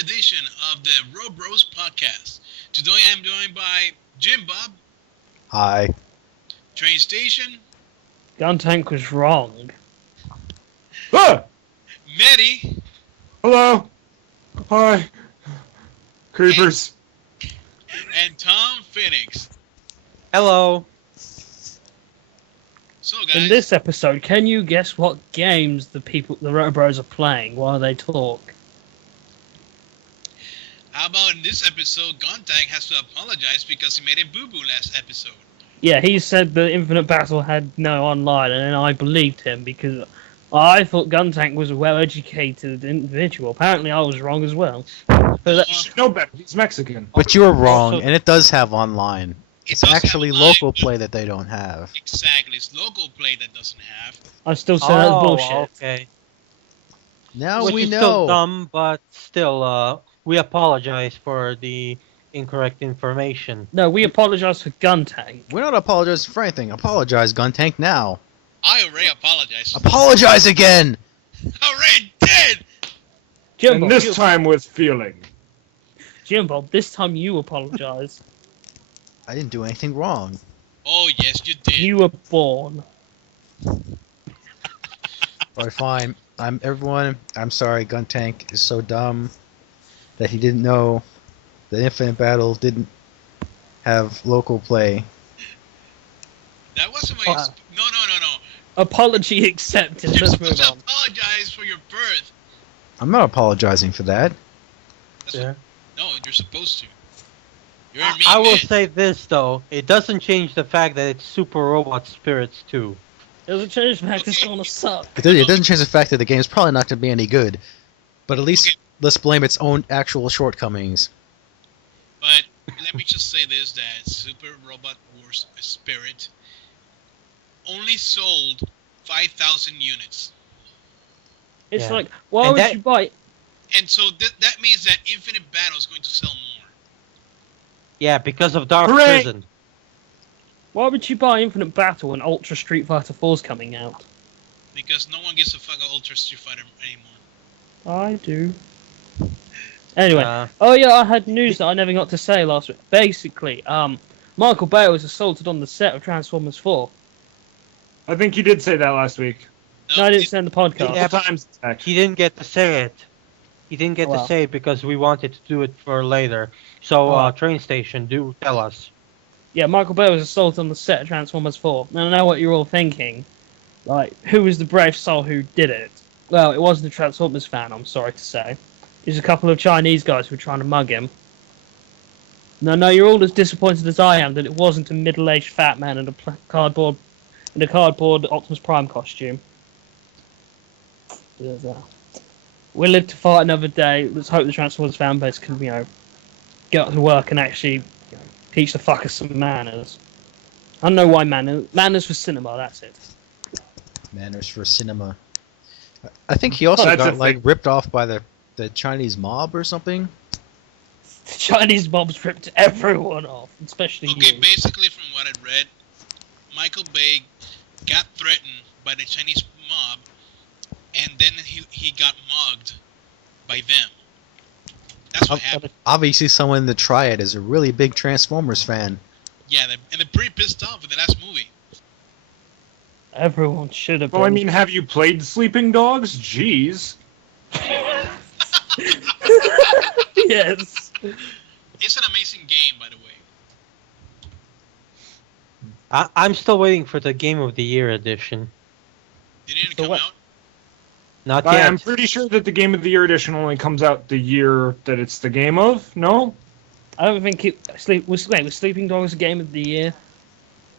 Edition of the Robro Podcast. Today I'm joined by Jim Bob. Hi. Train Station. Guntank was wrong. Ah! Medi. Hello. Hi. Creepers. And Tom Phoenix. Hello. So guys, In this episode, can you guess what games the Robros are playing while they talk? how about in this episode, Guntank has to apologize because he made a boo-boo last episode. Yeah, he said the Infinite Battle had no online, and then I believed him because I thought Guntank was a well-educated individual. Apparently, I was wrong as well. You should know better. He's Mexican. But you were wrong, and it does have online. It's does actually have online. local play that they don't have. Exactly, it's local play that doesn't have. I still say that's bullshit. Okay. Now Which we is know. still dumb, but still, we apologize for the incorrect information. No, we apologise for Guntank. We're not apologizing for anything. Apologize, Guntank, now. I already apologized. Apologize again! I already did! Jim And this time with feeling. Jim Bob, this time you apologise. I didn't do anything wrong. Oh yes, you did. You were born. Alright, fine. I'm sorry, Guntank is so dumb that he didn't know that Infinite Battle didn't have local play. That wasn't my... No. Apology accepted. You're Let's supposed move to on. apologize for your birth. I'm not apologizing for that. That's Yeah. No, you're supposed to. You're a mean I will man. say this though, it doesn't change the fact that it's Super Robot Spirits 2. It was a change fact it's gonna suck. It doesn't change the fact that the game's probably not going to be any good. But at least let's blame its own actual shortcomings. But let me just say this, that Super Robot Wars Spirit only sold 5,000 units. It's Yeah. like, why And would that- you buy... And so that means that Infinite Battle is going to sell more. Yeah, because of Dark Hooray! Prison. Why would you buy Infinite Battle when Ultra Street Fighter 4's coming out? Because no one gives a fuck about Ultra Street Fighter anymore. I do. Anyway, Uh, oh yeah, I had news that I never got to say last week. Basically, Michael Bay was assaulted on the set of Transformers 4. I think you did say that last week. No, I didn't say in the podcast. Yeah, Couple times, actually. he didn't get to say it. He didn't get Well. to say it because we wanted to do it for later. So, Oh. Train Station, do tell us. Yeah, Michael Bay was assaulted on the set of Transformers 4. Now, I know what you're all thinking. Like, who was the brave soul who did it? Well, it wasn't a Transformers fan, I'm sorry to say. It was a couple of Chinese guys who were trying to mug him. No, you're all as disappointed as I am that it wasn't a middle-aged fat man in a cardboard Optimus Prime costume. We'll live to fight another day. Let's hope the Transformers fan base can, get to work and actually teach the fuckers some manners. I don't know why manners for cinema. That's it. Manners for cinema. I think he also That's a got like thing. ripped off by the Chinese mob or something. The Chinese mobs ripped everyone off, especially Okay, you. basically from what I read, Michael Bay got threatened by the Chinese mob, and then he got mugged by them. That's what happened. Obviously, someone in the Triad is a really big Transformers fan. Yeah, and they're pretty pissed off with the last movie. Everyone should have been. Well, I mean, have you played Sleeping Dogs? Jeez. Yes. It's an amazing game, by the way. I'm still waiting for the Game of the Year edition. Didn't it So come what- out? Not yet. I'm pretty sure that the Game of the Year edition only comes out the year that it's the game of. No? I don't think was Sleeping Dogs a game of the year?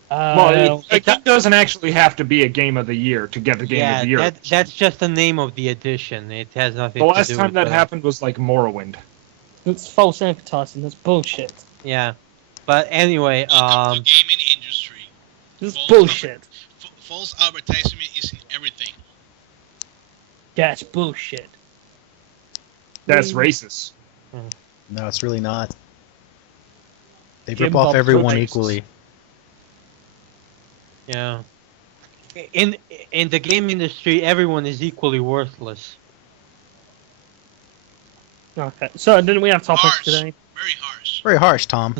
Well, it doesn't actually have to be a game of the year to get the game of the year. That's just the name of the edition. It has nothing The to last do time with that happened was like Morrowind. it's false advertising. That's bullshit. Yeah. But anyway, Welcome to gaming industry. This is False bullshit. False advertisement is in everything. That's bullshit. That's racist. No, it's really not. They Jim rip off Bob's everyone racist. equally. yeah. In the game industry, everyone is equally worthless. Okay. So didn't we have topics Harsh. today? Very harsh. Very harsh, Tom.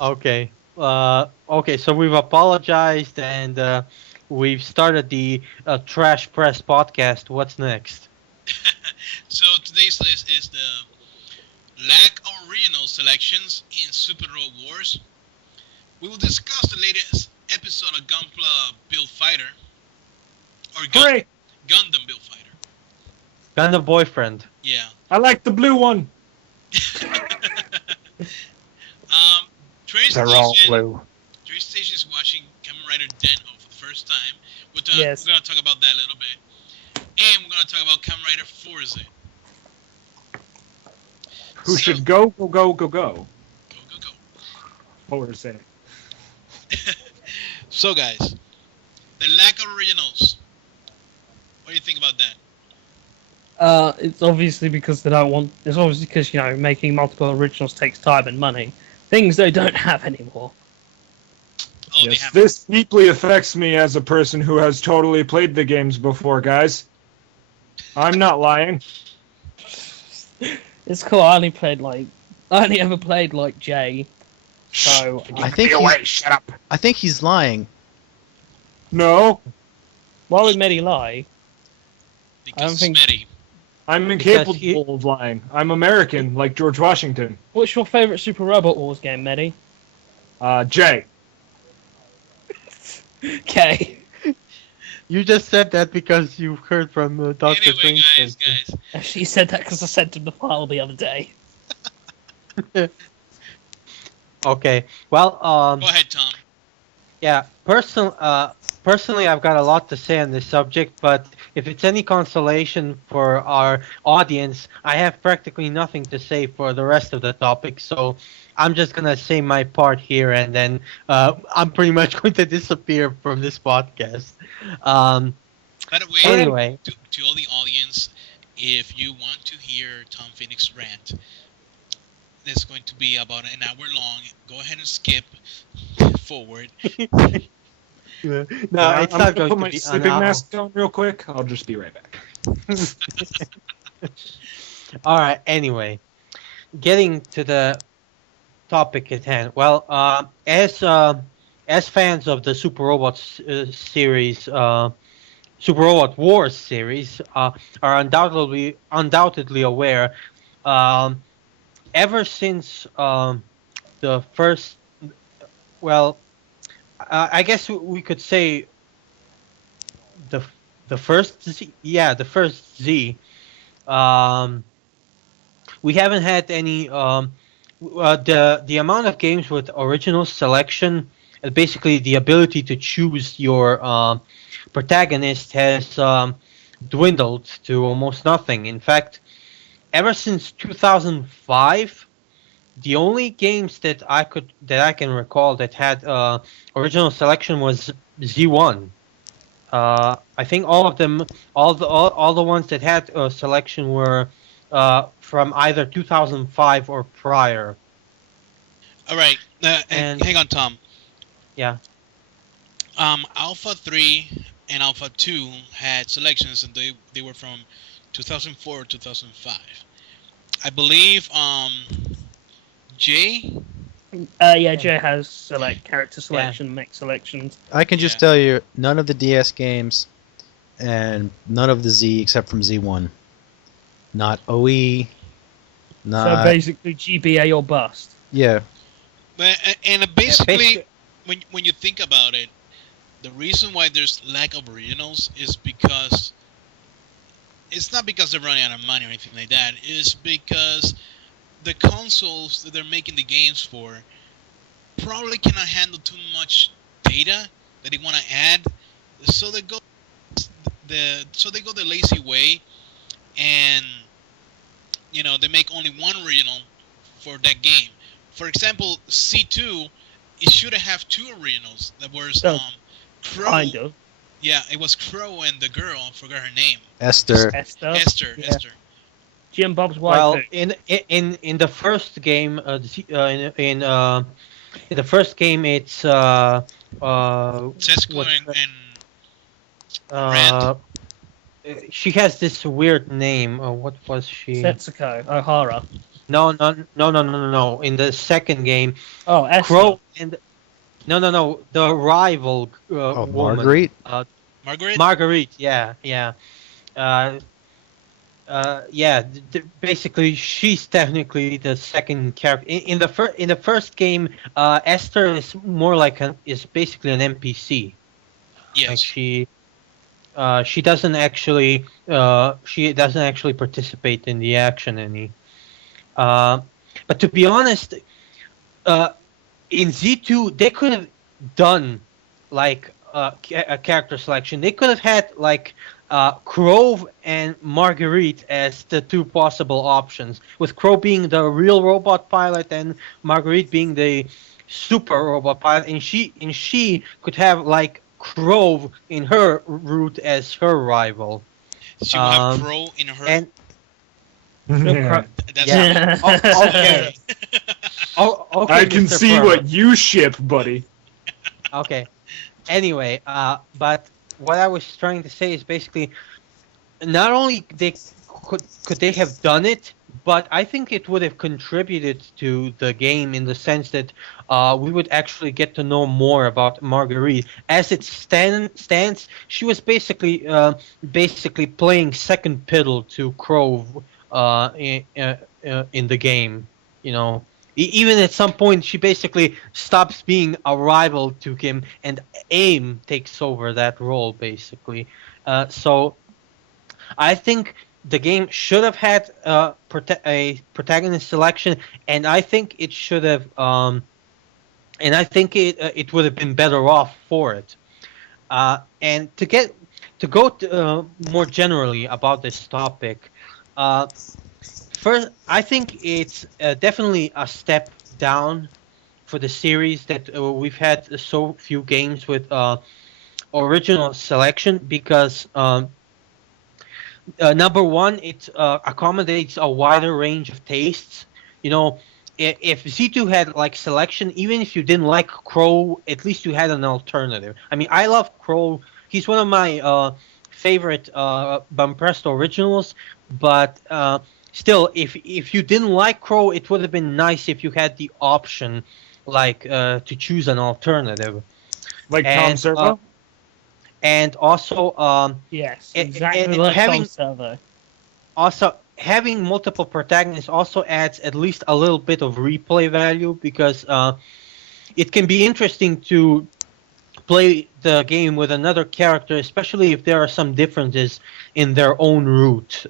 Okay. Okay. So we've apologized and we've started the Trash Press podcast. What's next? So today's list is the lack of original selections in Super Road Wars. We will discuss the latest episode of Build Fighter. Or Great. Gundam Build Fighter. Gundam Boyfriend. Yeah. I like the blue one. Train They're all Station. blue. Train Station is watching Kamen Rider Den-O for the first time. We're Yes. going to talk about that a little bit. And we're going to talk about Kamen Rider Forza. Who So- should go? Go, go, go. What were you saying? So, guys, the lack of originals. What do you think about that? It's obviously because they don't want. It's obviously because making multiple originals takes time and money. Things they don't have anymore. Oh, they Yes, have this deeply affects me as a person who has totally played the games before, guys. I'm not lying. It's cool. I only ever played like J. So I think Shut up. I think he's lying. No, why would Medi lie? because I don't think- Smitty. I'm incapable of lying. I'm American, like George Washington. What's your favorite Super Robot Wars game, Medi? Jay. Okay. You just said that because you heard from Dr. Anyway, Strange. guys. She said that because I sent him the file the other day. Okay. Well, Go ahead, Tom. yeah. Personally, I've got a lot to say on this subject, but if it's any consolation for our audience, I have practically nothing to say for the rest of the topic. So I'm just gonna say my part here, and then I'm pretty much going to disappear from this podcast. By the way, Anyway, to all the audience, if you want to hear Tom Phoenix rant, it's going to be about an hour long. Go ahead and skip forward. no, I'm it's gonna not going put to my be sleeping an hour. mask on real quick. I'll just be right back. All right. Anyway, getting to the topic at hand. Well, as fans of the Super Robot series, Super Robot Wars series, are undoubtedly aware. Ever since the first, well, I guess we could say the first Z. Yeah, the first Z. We haven't had any the amount of games with original selection, basically the ability to choose your protagonist, has dwindled to almost nothing. In fact, ever since 2005, the only games that I can recall that had original selection was Z1. I think all of them, all the ones that had selection were from either 2005 or prior. All right. And- Hang on, Tom. Yeah. Alpha 3 and Alpha 2 had selections, and they were from 2004 or 2005. I believe J. Yeah, Jay has character selection, mech selections. I can just Yeah. tell you, none of the DS games, and none of the Z except from Z1. Not OE. So Not basically, GBA or bust. yeah. But and basically, basically- when you think about it, the reason why there's lack of originals is because it's not because they're running out of money or anything like that. It's because the consoles that they're making the games for probably cannot handle too much data that they want to add, so they go the lazy way and they make only one original for that game. For example, C2, it should have two originals. That was Oh, Crow. Kind of. Yeah, it was Crow and the girl. I forgot her name. Esther. Esther. Yeah. Esther. Jim Bob's Well, wife. in the first game, in the first game, it's Sesko what's and uh, she has this weird name. What was she? Setsuko O'Hara. No. In the second game, Oh, Esther. Crow and no, the rival woman. Marguerite. Margaret. Marguerite. Yeah. Uh, basically, she's technically the second character. In the first game, Esther is more like is basically an NPC. Yes. Like she doesn't actually participate in the action any. But to be honest, in Z2 they could have done like a character selection. They could have had like Crow and Marguerite as the two possible options, with Crow being the real robot pilot and Marguerite being the super robot pilot, and she could have like Crow in her route as her rival. She will have Crow in her. And Yeah. That's yeah. Okay. Okay. I can Mr. see Pro. what you ship, buddy. Okay. Anyway, but what I was trying to say is basically, not only could they have done it, but I think it would have contributed to the game in the sense that we would actually get to know more about Marguerite. As it stands, she was basically playing second fiddle to Crow in the game. Even at some point, she basically stops being a rival to him, and AIM takes over that role, basically. So I think the game should have had a protagonist selection, and I think it should have, and I think it would have been better off for it. And to go more generally about this topic. First, I think it's definitely a step down for the series that we've had so few games with original selection because number one, it accommodates a wider range of tastes. If Z2 had like selection, even if you didn't like Crow, at least you had an alternative. I mean, I love Crow. He's one of my favorite Bumpresto originals, but still, if you didn't like Crow, it would have been nice if you had the option, like to choose an alternative. Like Tom Servo? And also, Yes, and exactly like having- Tom Servo. also having multiple protagonists also adds at least a little bit of replay value because it can be interesting to play the game with another character, especially if there are some differences in their own route.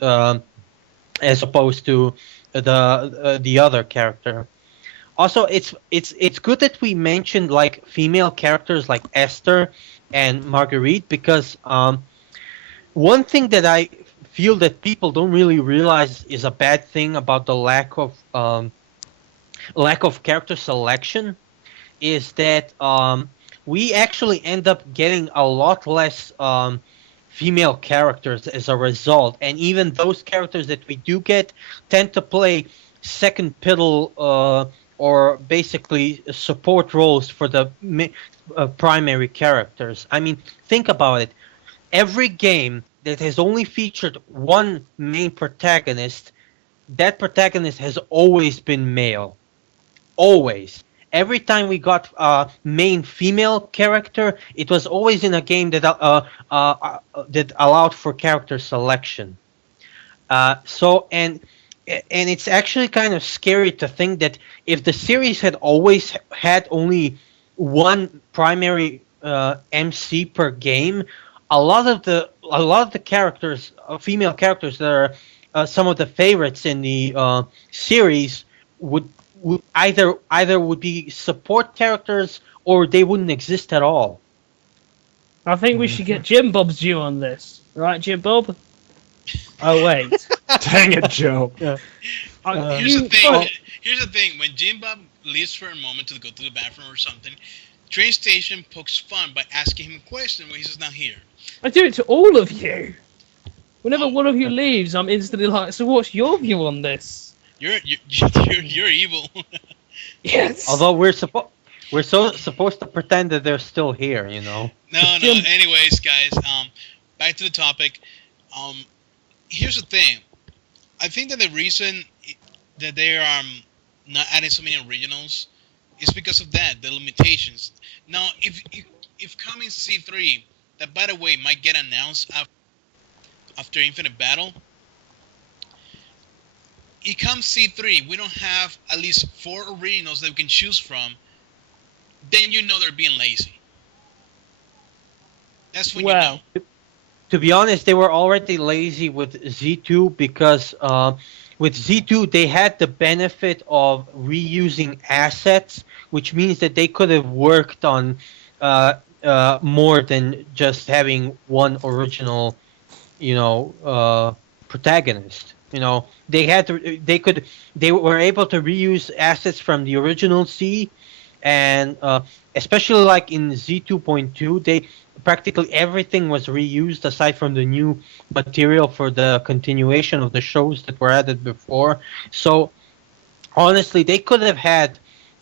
As opposed to the other character. Also, it's good that we mentioned like female characters like Esther and Marguerite because one thing that I feel that people don't really realize is a bad thing about the lack of character selection is that we actually end up getting a lot less female characters as a result, and even those characters that we do get tend to play second fiddle or basically support roles for the primary characters. I mean, think about it. Every game that has only featured one main protagonist, that protagonist has always been male. Always. Every time we got a main female character, it was always in a game that that allowed for character selection. And it's actually kind of scary to think that if the series had always had only one primary MC per game, a lot of the characters, female characters that are some of the favorites in the series would either would be support characters or they wouldn't exist at all. I think we should get Jim Bob's view on this, right, Jim Bob? Oh wait. Dang it, Joe. Here's the You- thing. well, Here's the thing. When Jim Bob leaves for a moment to go to the bathroom or something, Train Station pokes fun by asking him a question when he's not here. I do it to all of you. Whenever Oh. one of you leaves, I'm instantly like, so what's your view on this? You're evil. Yes. Although we're supposed to pretend that they're still here, you know. No. Jim- Anyways, guys, back to the topic. Here's the thing. I think that the reason that they are not adding so many originals is because of that, the limitations. Now, if coming C3, that by the way might get announced after Infinite Battle, it comes C3, we don't have at least 4 originals that we can choose from, then you know they're being lazy. That's when Well, you know. To be honest, they were already lazy with Z2 because with Z2 they had the benefit of reusing assets, which means that they could have worked on more than just having one original, protagonist. You know, they were able to reuse assets from the original C, and especially like in Z2.2, they practically everything was reused aside from the new material for the continuation of the shows that were added before. So honestly, they could have had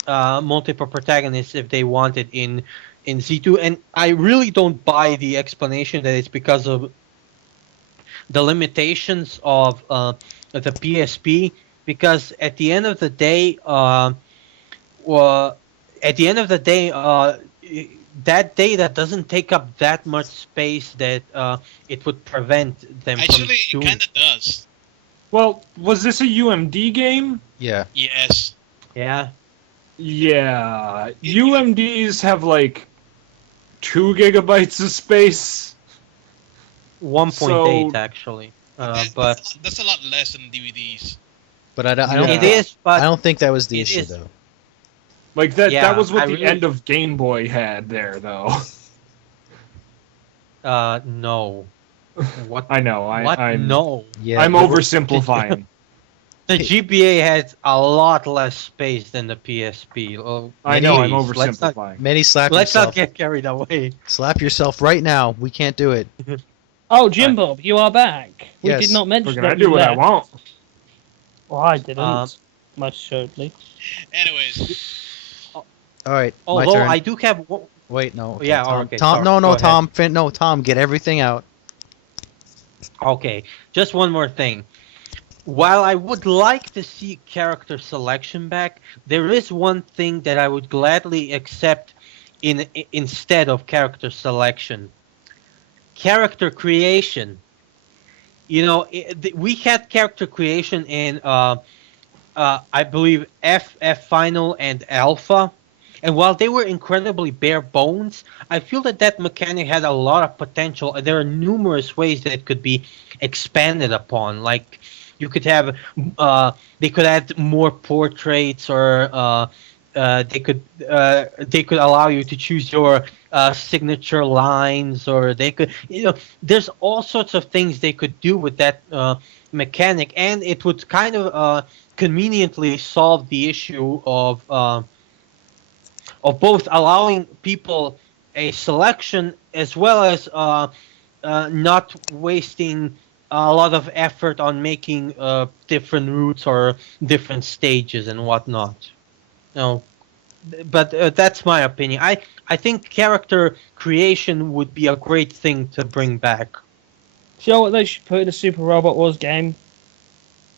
multiple protagonists if they wanted in Z2, and I really don't buy the explanation that it's because of the limitations of the PSP, because at the end of the day, well, at the end of the day, that data doesn't take up that much space that it would prevent them Actually, from it doing. kind of does. Well, was this a UMD game? Yeah. Yes. Yeah, Yeah. UMDs have like 2 gigabytes of space. 1.8 So- actually, That- but that's a lot less than DVDs. But I don't. I Yeah. don't, it think, is. But I don't think that was the it issue is- though. Like that Yeah, was what I the really- end of Game Boy had there though. no. What? I know. What? I'm No. Yeah. I'm there were- oversimplifying. The GBA has a lot less space than the PSP. Oh, I know I'm please, oversimplifying. Many slap Let's yourself. not get carried away. Slap yourself right now. We can't do it. oh, Jim Bob, you are back. We Yes. did not mention Look, that I do you what I left. want. Well, I didn't. Um, Most assuredly. Anyways, All right. my Although turn. I do have one. Wait. No. Okay, Yeah, Tom. okay, Tom. sorry, No. go No. ahead. Tom. No. Tom. Get everything out. Okay, just one more thing. While I would like to see character selection back, there is one thing that I would gladly accept instead of character selection. Character creation. You know, we had character creation in, I believe, F Final and Alpha. And while they were incredibly bare bones, I feel that mechanic had a lot of potential. There are numerous ways that it could be expanded upon. Like, you could have, they could add more portraits, or they could allow you to choose your signature lines, or they could, there's all sorts of things they could do with that mechanic, and it would kind of conveniently solve the issue of both allowing people a selection as well as not wasting a lot of effort on making different routes or different stages and whatnot. No, but that's my opinion. I think character creation would be a great thing to bring back. Do you know what they should put in a Super Robot Wars game?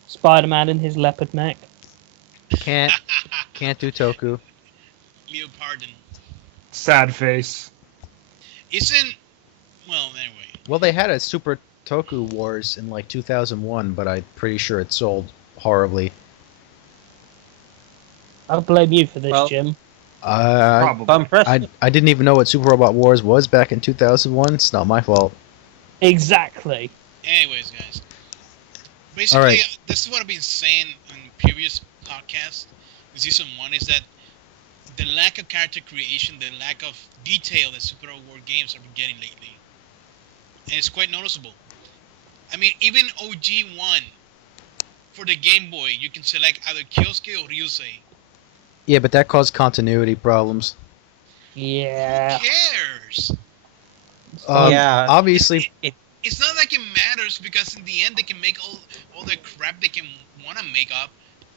Spider-Man in his leopard mech. Can't do Toku. Leopardon. Sad face. Isn't well anyway. Well, they had a Super Toku Wars in like 2001, but I'm pretty sure it sold horribly. I'll blame you for this, Well- Jim. Probably. I'm impressed. I didn't even know what Super Robot Wars was back in 2001. It's not my fault. Exactly. Anyways, guys. Basically, Alright. this is what I've been saying on previous podcasts in season 1 is that the lack of character creation, the lack of detail that Super War games have been getting lately, and it's quite noticeable. I mean, even OG1 for the Game Boy, you can select either Kyosuke or Ryusei. Yeah, but that caused continuity problems. Yeah. Who cares? Yeah. Obviously, It's not like it matters because in the end they can make all the crap they can want to make up.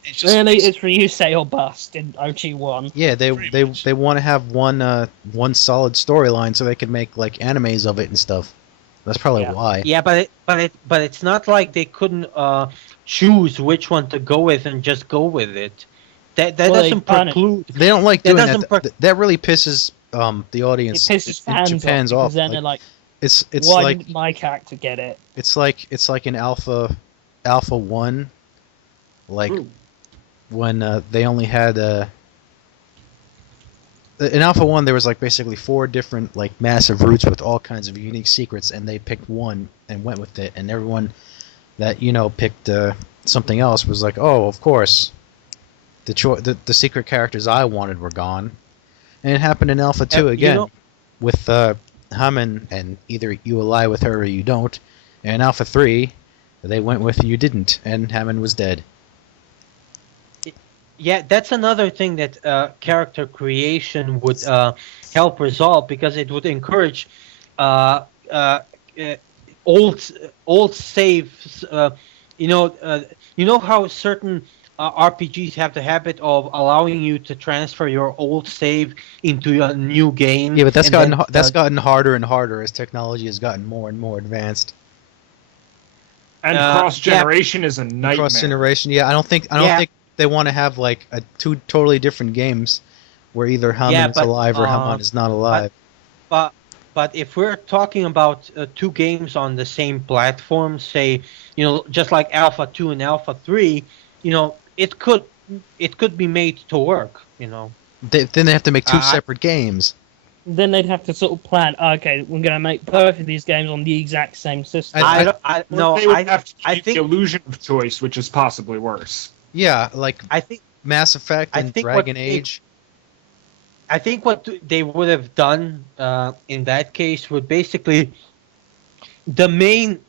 And just Really, fix it. it's for you say or bust in OG1. yeah, Pretty much. they want to have one solid storyline so they can make like animes of it and stuff. That's probably Yeah. why. Yeah, but it's not like they couldn't choose which one to go with and just go with it. That Well, they doesn't kinda- preclude. They don't like That doing doesn't that. per- That really pisses the It audience pisses in fans Japan's off off. because then Like, they're like, it's why like didn't my character get it? it's like an Alpha 1, like Ooh. when they only had in Alpha 1 there was like basically 4 different like massive routes with all kinds of unique secrets, and they picked one and went with it, and everyone that picked something else was like, oh, of course, the secret characters I wanted were gone. And it happened in Alpha 2 again with Haman, and either you ally with her or you don't. And in Alpha 3 they went with you didn't, and Hammond was dead. Yeah, that's another thing that character creation would help resolve, because it would encourage uh, uh, uh, old saves. You know how certain RPGs have the habit of allowing you to transfer your old save into a new game. Yeah, but that's and gotten harder and harder as technology has gotten more and more advanced. And cross generation is a nightmare. Cross generation, yeah. I don't think they want to have like two totally different games where either Haman is alive or Haman is not alive. But if we're talking about two games on the same platform, say, just like Alpha 2 and Alpha 3, it could be made to work, Then they have to make two separate games. Then they'd have to sort of plan. Okay, we're going to make both of these games on the exact same system. They would have to keep the illusion of choice, which is possibly worse. Yeah, like I think Mass Effect and Dragon Age. I think what they would have done in that case would basically, the main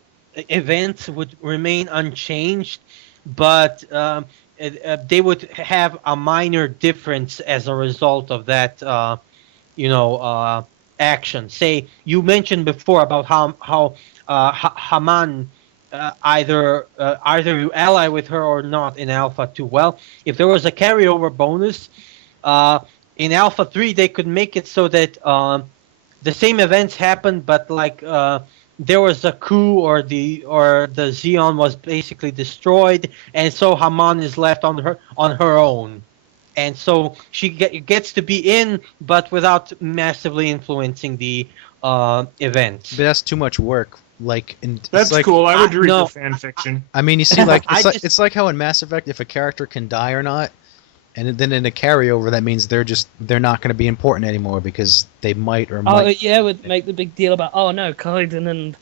events would remain unchanged, but they would have a minor difference as a result of that, action. Say, you mentioned before about how Haman, either you ally with her or not in Alpha 2. Well, if there was a carryover bonus, in Alpha 3 they could make it so that the same events happened, but like there was a coup, or the Xeon was basically destroyed, and so Haman is left on her own, and so she gets to be in, but without massively influencing the event. But that's too much work. That's like, cool. I would read the fan fiction. I mean, you see, like it's like how in Mass Effect, if a character can die or not, and then in a carryover, that means they're not going to be important anymore because they might or might. Oh yeah, would make the big deal about Kaiden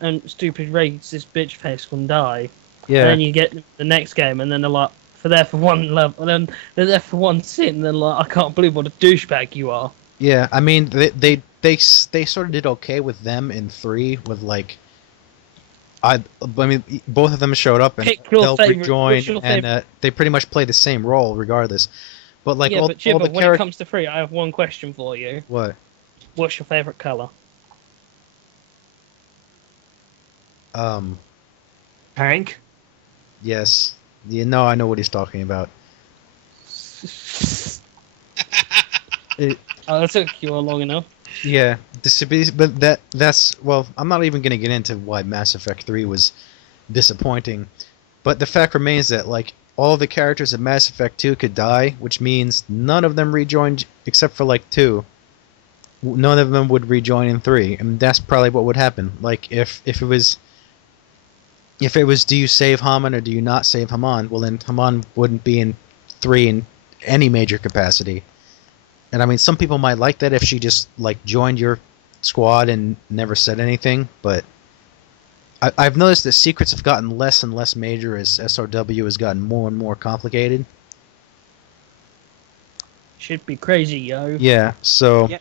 and stupid Raids, this bitch face can die. Yeah. And then you get the next game, and then they're like, there for one level, and then they're there for one sin, and then like, I can't believe what a douchebag you are. Yeah, I mean they sort of did okay with them in 3 with like. I mean, both of them showed up and they'll rejoin, and they pretty much play the same role regardless. But like all the when it comes to 3, I have one question for you. What? What's your favorite color? Hank? Yes. Yeah, no, I know what he's talking about. That took you long enough. Yeah, but that's well, I'm not even going to get into why Mass Effect 3 was disappointing, but the fact remains that like all the characters of Mass Effect 2 could die, which means none of them rejoined except for like 2. None of them would rejoin in 3, and that's probably what would happen. Like if it was do you save Haman or do you not save Haman? Well, then Haman wouldn't be in 3 in any major capacity. And I mean, some people might like that if she just like joined your squad and never said anything. But I've noticed that secrets have gotten less and less major as SRW has gotten more and more complicated. Should be crazy, yo. Yeah. So. Yeah.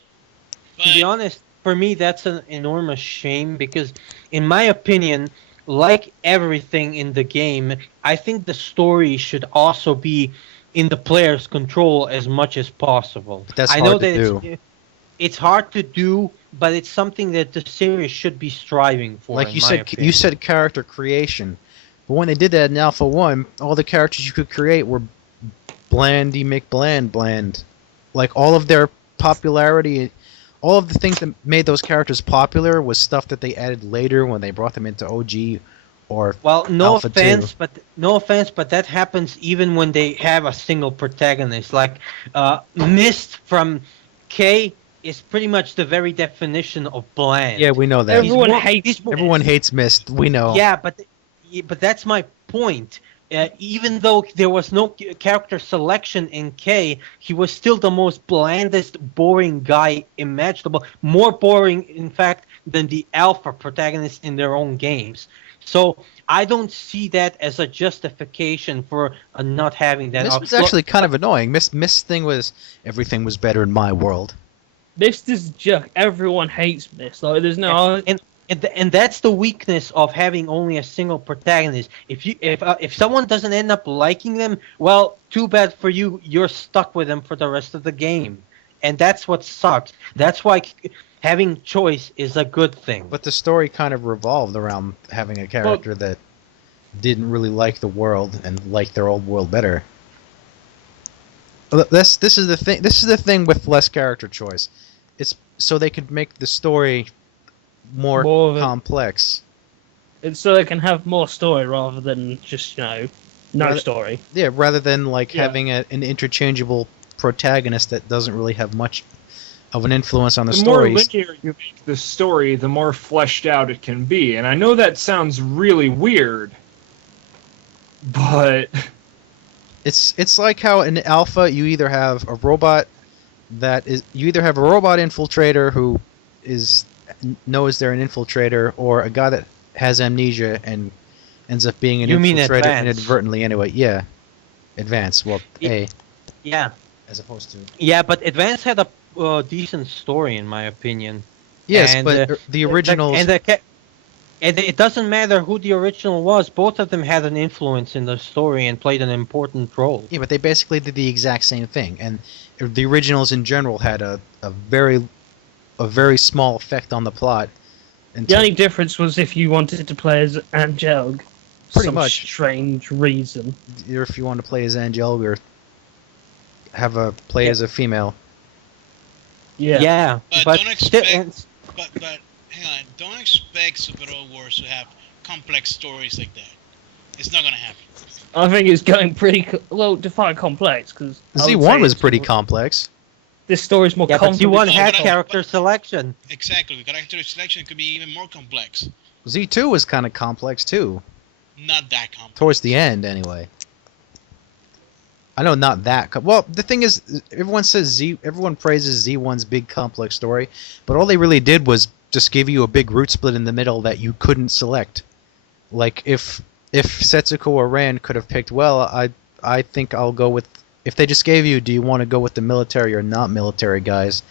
To be honest, for me, that's an enormous shame, because, in my opinion, like everything in the game, I think the story should also be in the player's control as much as possible. But that's I know hard to that do. it's hard to do, but it's something that the series should be striving for. Like in you my said, opinion. you said character creation, but when they did that in Alpha 1, all the characters you could create were blandy bland. Like all of their popularity, all of the things that made those characters popular was stuff that they added later when they brought them into OG or Well, Alpha 2. no offense, but that happens even when they have a single protagonist. Like Mist from K is pretty much the very definition of bland. Yeah, we know that. Everyone more- hates he's more- Everyone hates Mist. We know. Yeah, but that's my point. Even though there was no character selection in K, he was still the most blandest, boring guy imaginable. More boring, in fact, than the alpha protagonists in their own games. So I don't see that as a justification for not having that. This was actually kind of annoying. Mist thing was everything was better in my world. Mist is a jerk. Everyone hates Mist. Like, there's no. And that's the weakness of having only a single protagonist. If someone doesn't end up liking them, well, too bad for you. You're stuck with them for the rest of the game, and that's what sucks. That's why having choice is a good thing. But the story kind of revolved around having a character that didn't really like the world and liked their old world better. This is the thing. This is the thing with less character choice. It's so they could make the story more More of a- complex. It's so they can have more story rather than just, no Rather- story. Yeah, rather than like Yeah. having an interchangeable protagonist that doesn't really have much of an influence on the The more stories. linear you make the story, the more fleshed out it can be. And I know that sounds really weird, but It's like how in Alpha you either have a robot infiltrator who knows they're an infiltrator, or a guy that has amnesia and ends up being an You mean infiltrator Advance. inadvertently anyway. Yeah, Advance. Well, A Yeah, as opposed to yeah, but Advance had a decent story in my opinion. yes, And, but the originals. And it doesn't matter who the original was. Both of them had an influence in the story and played an important role. Yeah, but they basically did the exact same thing, and the originals in general had a very small effect on the plot. The only difference was if you wanted to play as Angel, Pretty some much. strange reason. Or if you want to play as Angel or have a play Yeah. as a female. Yeah. But but don't still, expect- But hang on, don't expect Super Wars to have complex stories like that. It's not gonna happen. I think it's going pretty well. Define complex because Z1 was pretty complex. This story's more yeah, but complex. Z1 had but- character selection. Exactly, character selection could be even more complex. Z2 was kind of complex too, Not that complex. towards the end anyway. I know not that. Well, the thing is, everyone praises Z1's big complex story, but all they really did was just give you a big root split in the middle that you couldn't select. Like if Setsuko or Rand could have picked, well, I think I'll go with, if they just gave you, do you want to go with the military or not military guys?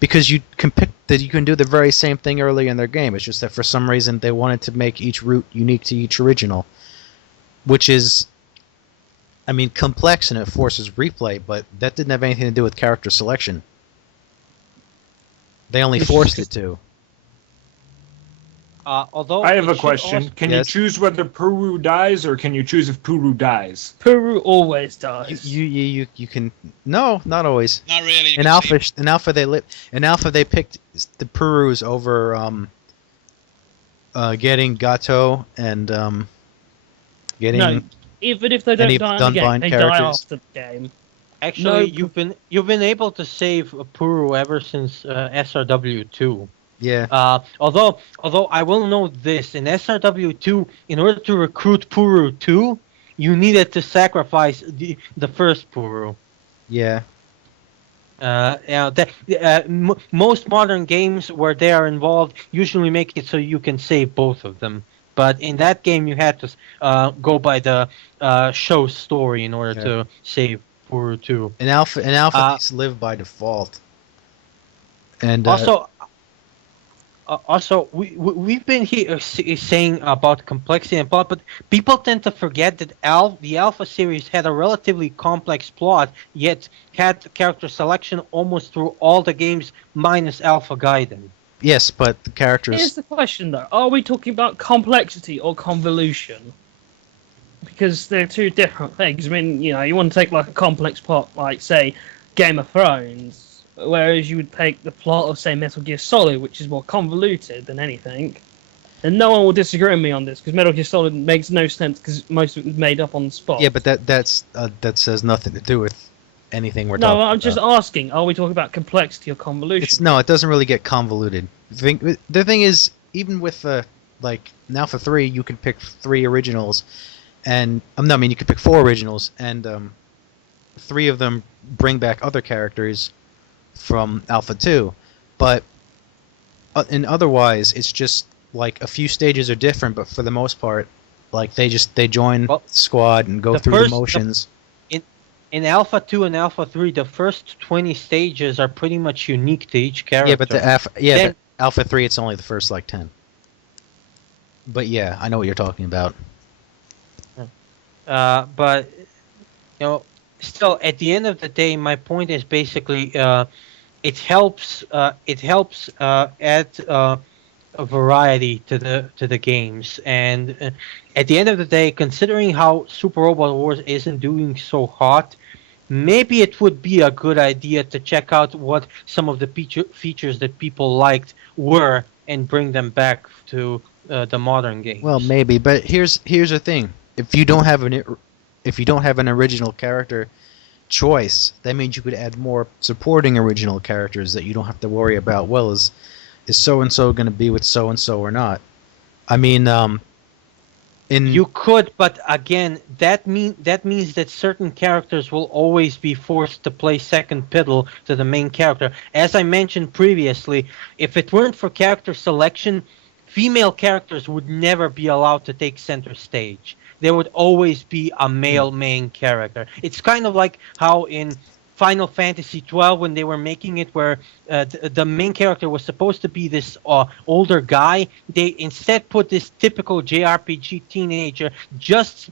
Because you can pick that, you can do the very same thing early in their game. It's just that for some reason they wanted to make each route unique to each original, which is, I mean, complex and it forces replay, but that didn't have anything to do with character selection. They only forced it to. Although I have it a should question. also- Can Yes. you choose whether Puru dies, or can you choose if Puru dies? Puru always dies. You can, no, not always. Not really. you In can Alpha, save- they picked the Purus over getting Gato and getting. No, even if they don't any die in the game, Dunbind they die characters? after the game. Actually, No, you've been able to save Puru ever since SRW2. Yeah, Although I will note this, in SRW2, in order to recruit Puru 2, you needed to sacrifice the first Puru. yeah. Most modern games where they are involved usually make it so you can save both of them. But in that game, you had to go by the show story in order to save Puru 2. In Alpha, these live by default. And also, we've been here saying about complexity and plot, but people tend to forget that the Alpha series had a relatively complex plot, yet had character selection almost through all the games minus Alpha Gaiden. Yes, but the characters. Here's the question, though: are we talking about complexity or convolution? Because they're two different things. I mean, you want to take like a complex plot, like say Game of Thrones, whereas you would take the plot of say Metal Gear Solid, which is more convoluted than anything. And no one will disagree with me on this because Metal Gear Solid makes no sense because most of it was made up on the spot. Yeah, but that says nothing to do with anything we're talking about. No, I'm just asking: are we talking about complexity or convolution? No, it doesn't really get convoluted. The thing is, even with like now for 3, you can pick 3 originals, and you could pick 4 originals, and 3 of them bring back other characters from Alpha 2, but and otherwise it's just like a few stages are different, but for the most part, like they join squad and go through the motions. In Alpha 2 and Alpha 3, the first 20 stages are pretty much unique to each character. Yeah, but the Alpha 3, it's only the first like 10. But yeah, I know what you're talking about. But still, at the end of the day, my point is basically it helps add a variety to the games, and at the end of the day, considering how Super Robot Wars isn't doing so hot, maybe it would be a good idea to check out what some of the features that people liked were and bring them back to the modern games. Well, maybe, but here's the thing: if you don't have an original character choice, that means you could add more supporting original characters that you don't have to worry about. Well, is so and so going to be with so and so or not? I mean, you could, but again, that means that certain characters will always be forced to play second fiddle to the main character. As I mentioned previously, if it weren't for character selection, female characters would never be allowed to take center stage. There would always be a male main character. It's kind of like how in Final Fantasy XII, when they were making it, where the main character was supposed to be this older guy, they instead put this typical JRPG teenager just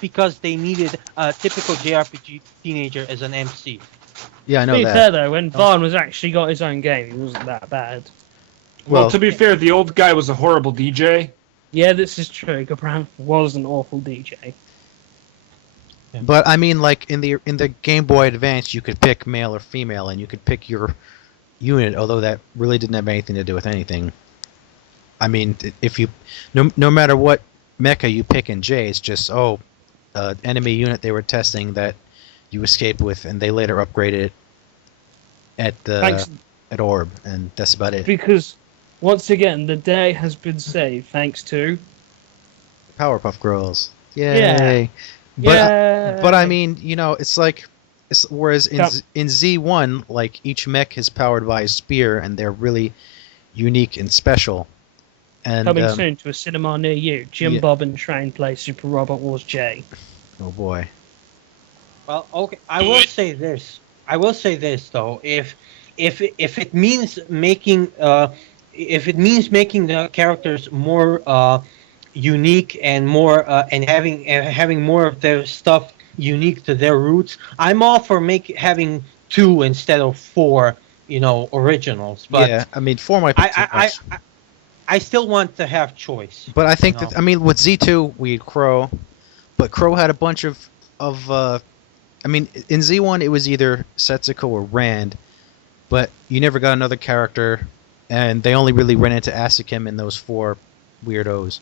because they needed a typical JRPG teenager as an MC. Yeah, I know that. To be fair though, when Vaughn was actually got his own game, he wasn't that bad. Well, to be fair, the old guy was a horrible DJ. Yeah, this is true. Gabran was an awful DJ. But I mean, like in the Game Boy Advance, you could pick male or female, and you could pick your unit. Although that really didn't have anything to do with anything. I mean, if you no matter what mecha you pick in J, it's just enemy unit they were testing that you escaped with, and they later upgraded it at Orb, and that's about it. Because once again, the day has been saved thanks to Powerpuff Girls. Yay! Yeah. But I mean, whereas in Z1, like each mech is powered by a spear, and they're really unique and special. And coming soon to a cinema near you, Jim Bob and Train play Super Robot Wars J. Oh boy. Well, okay. I will say this though, if it means making the characters more unique and more and having more of their stuff unique to their roots, I'm all for having 2 instead of 4, originals. But yeah, I mean 4 might be too much. I still want to have choice. But I think that with Z2 we had Crow, but Crow had a bunch of in Z1 it was either Setsuko or Rand, but you never got another character, and they only really ran into Asukim and those 4 weirdos,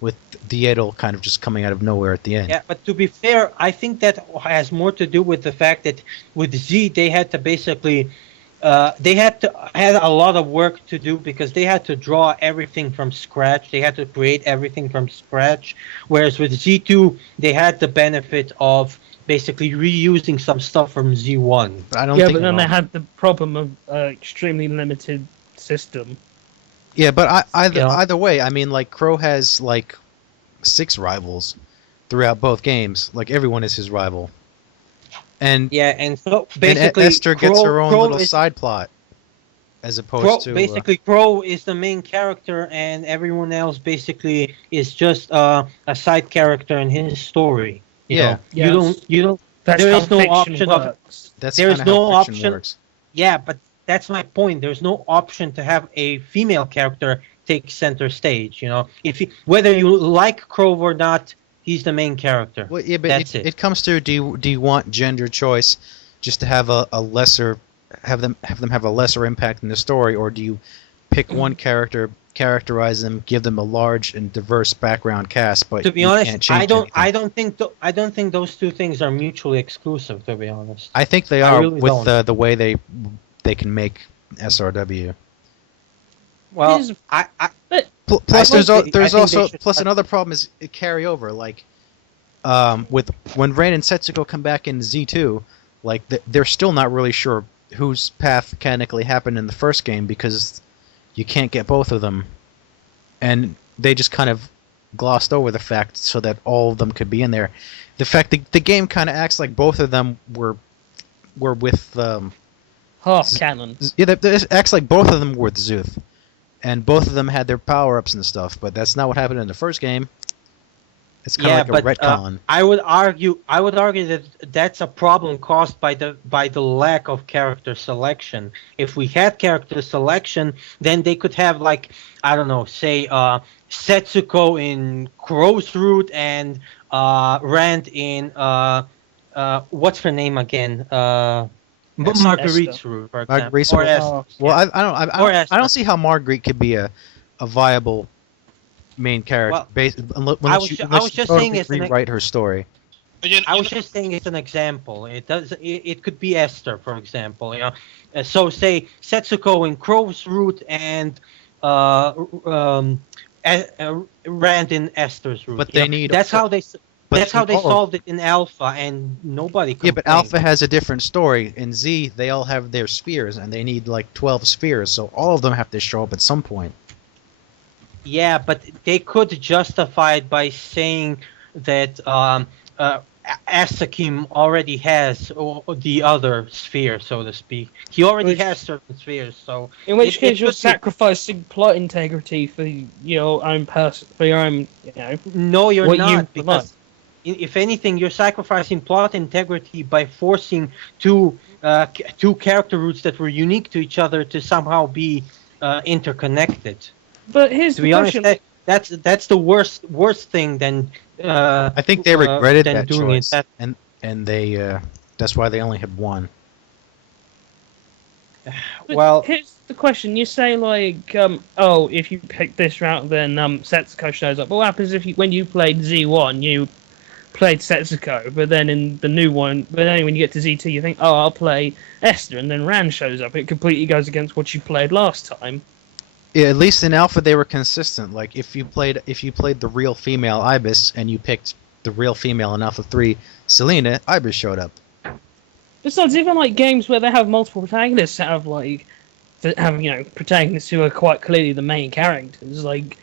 with Dietl kind of just coming out of nowhere at the end. Yeah, but to be fair, I think that has more to do with the fact that with Z they had to basically had a lot of work to do because they had to draw everything from scratch. They had to create everything from scratch. Whereas with Z2, they had the benefit of basically reusing some stuff from Z1. But then they had the problem of extremely limited system. Yeah, but either way, I mean, like Crow has like 6 rivals throughout both games. Like everyone is his rival. And so basically, and Esther gets her own little side plot. as opposed to basically Crow is the main character, and everyone else basically is just a side character in his story. You Yeah. know, Yes. you don't. That's There how is no fiction option of. works. that's there kind is of how no fiction option- works. Yeah, but that's my point. There's no option to have a female character take center stage. You know, whether you like Crow or not, he's the main character. Well, yeah, but That's it comes to do you want gender choice just to have a lesser have them have a lesser impact in the story, or do you pick one character, characterize them, give them a large and diverse background cast, but To be you honest, can't change anything? I don't think those two things are mutually exclusive. To be honest, I think they I are really with don't. the way they can make SRW. well, Here's- I Plus, I there's think they also should plus have- another problem is it carryover. Like, with when Ren and Setsuko come back in Z2, like they're still not really sure whose path mechanically happened in the first game because you can't get both of them, and they just kind of glossed over the fact so that all of them could be in there. The fact that the game kind of acts like both of them were with Half canon. yeah, it acts like both of them were with Zuth, and both of them had their power-ups and stuff, but that's not what happened in the first game. It's kind of like a retcon. I would argue that that's a problem caused by the lack of character selection. If we had character selection, then they could have, like, I don't know, say Setsuko in Crow's Root and Rand in what's her name again? Marguerite's Esther. Root, for example. Marguerite's Or Root. Esther. Well, Yeah. Or I Esther. don't see how Marguerite could be a viable main character. Well, Unless I was you just totally saying it's an- rewrite her story. I was just saying it's an example. It could be Esther, for example. You know, so say Setsuko in Crow's Root and Rand in Esther's Root. But You they know, need- That's how they. But That's how they all- solved it in Alpha, and nobody. Yeah, but complained. Alpha has a different story. In Z, they all have their spheres, and they need like 12 spheres, so all of them have to show up at some point. Yeah, but they could justify it by saying that Asakim already has the other sphere, so to speak. He already Which- has certain spheres, so In which It- case, it you're could be- sacrificing plot integrity for your own person, for your own, you know. no, you're What you not, provide. because if anything, you're sacrificing plot integrity by forcing two character roots that were unique to each other to somehow be interconnected. But here's To the be honest, question. that's the worst thing than. I think they regretted than that doing choice, it. and they that's why they only had one. But Well, here's the question. You say, like, oh, if you pick this route, then Setsuko shows up. But what happens if when you played Z1, you played Setsuko, but then in the new one, but then when you get to Z2, you think, oh, I'll play Esther, and then Rand shows up. It completely goes against what you played last time. Yeah, at least in Alpha they were consistent. Like if you played the real female Ibis and you picked the real female in Alpha 3, Selena, Ibis showed up. Besides, even like games where they have multiple protagonists have protagonists who are quite clearly the main characters. Like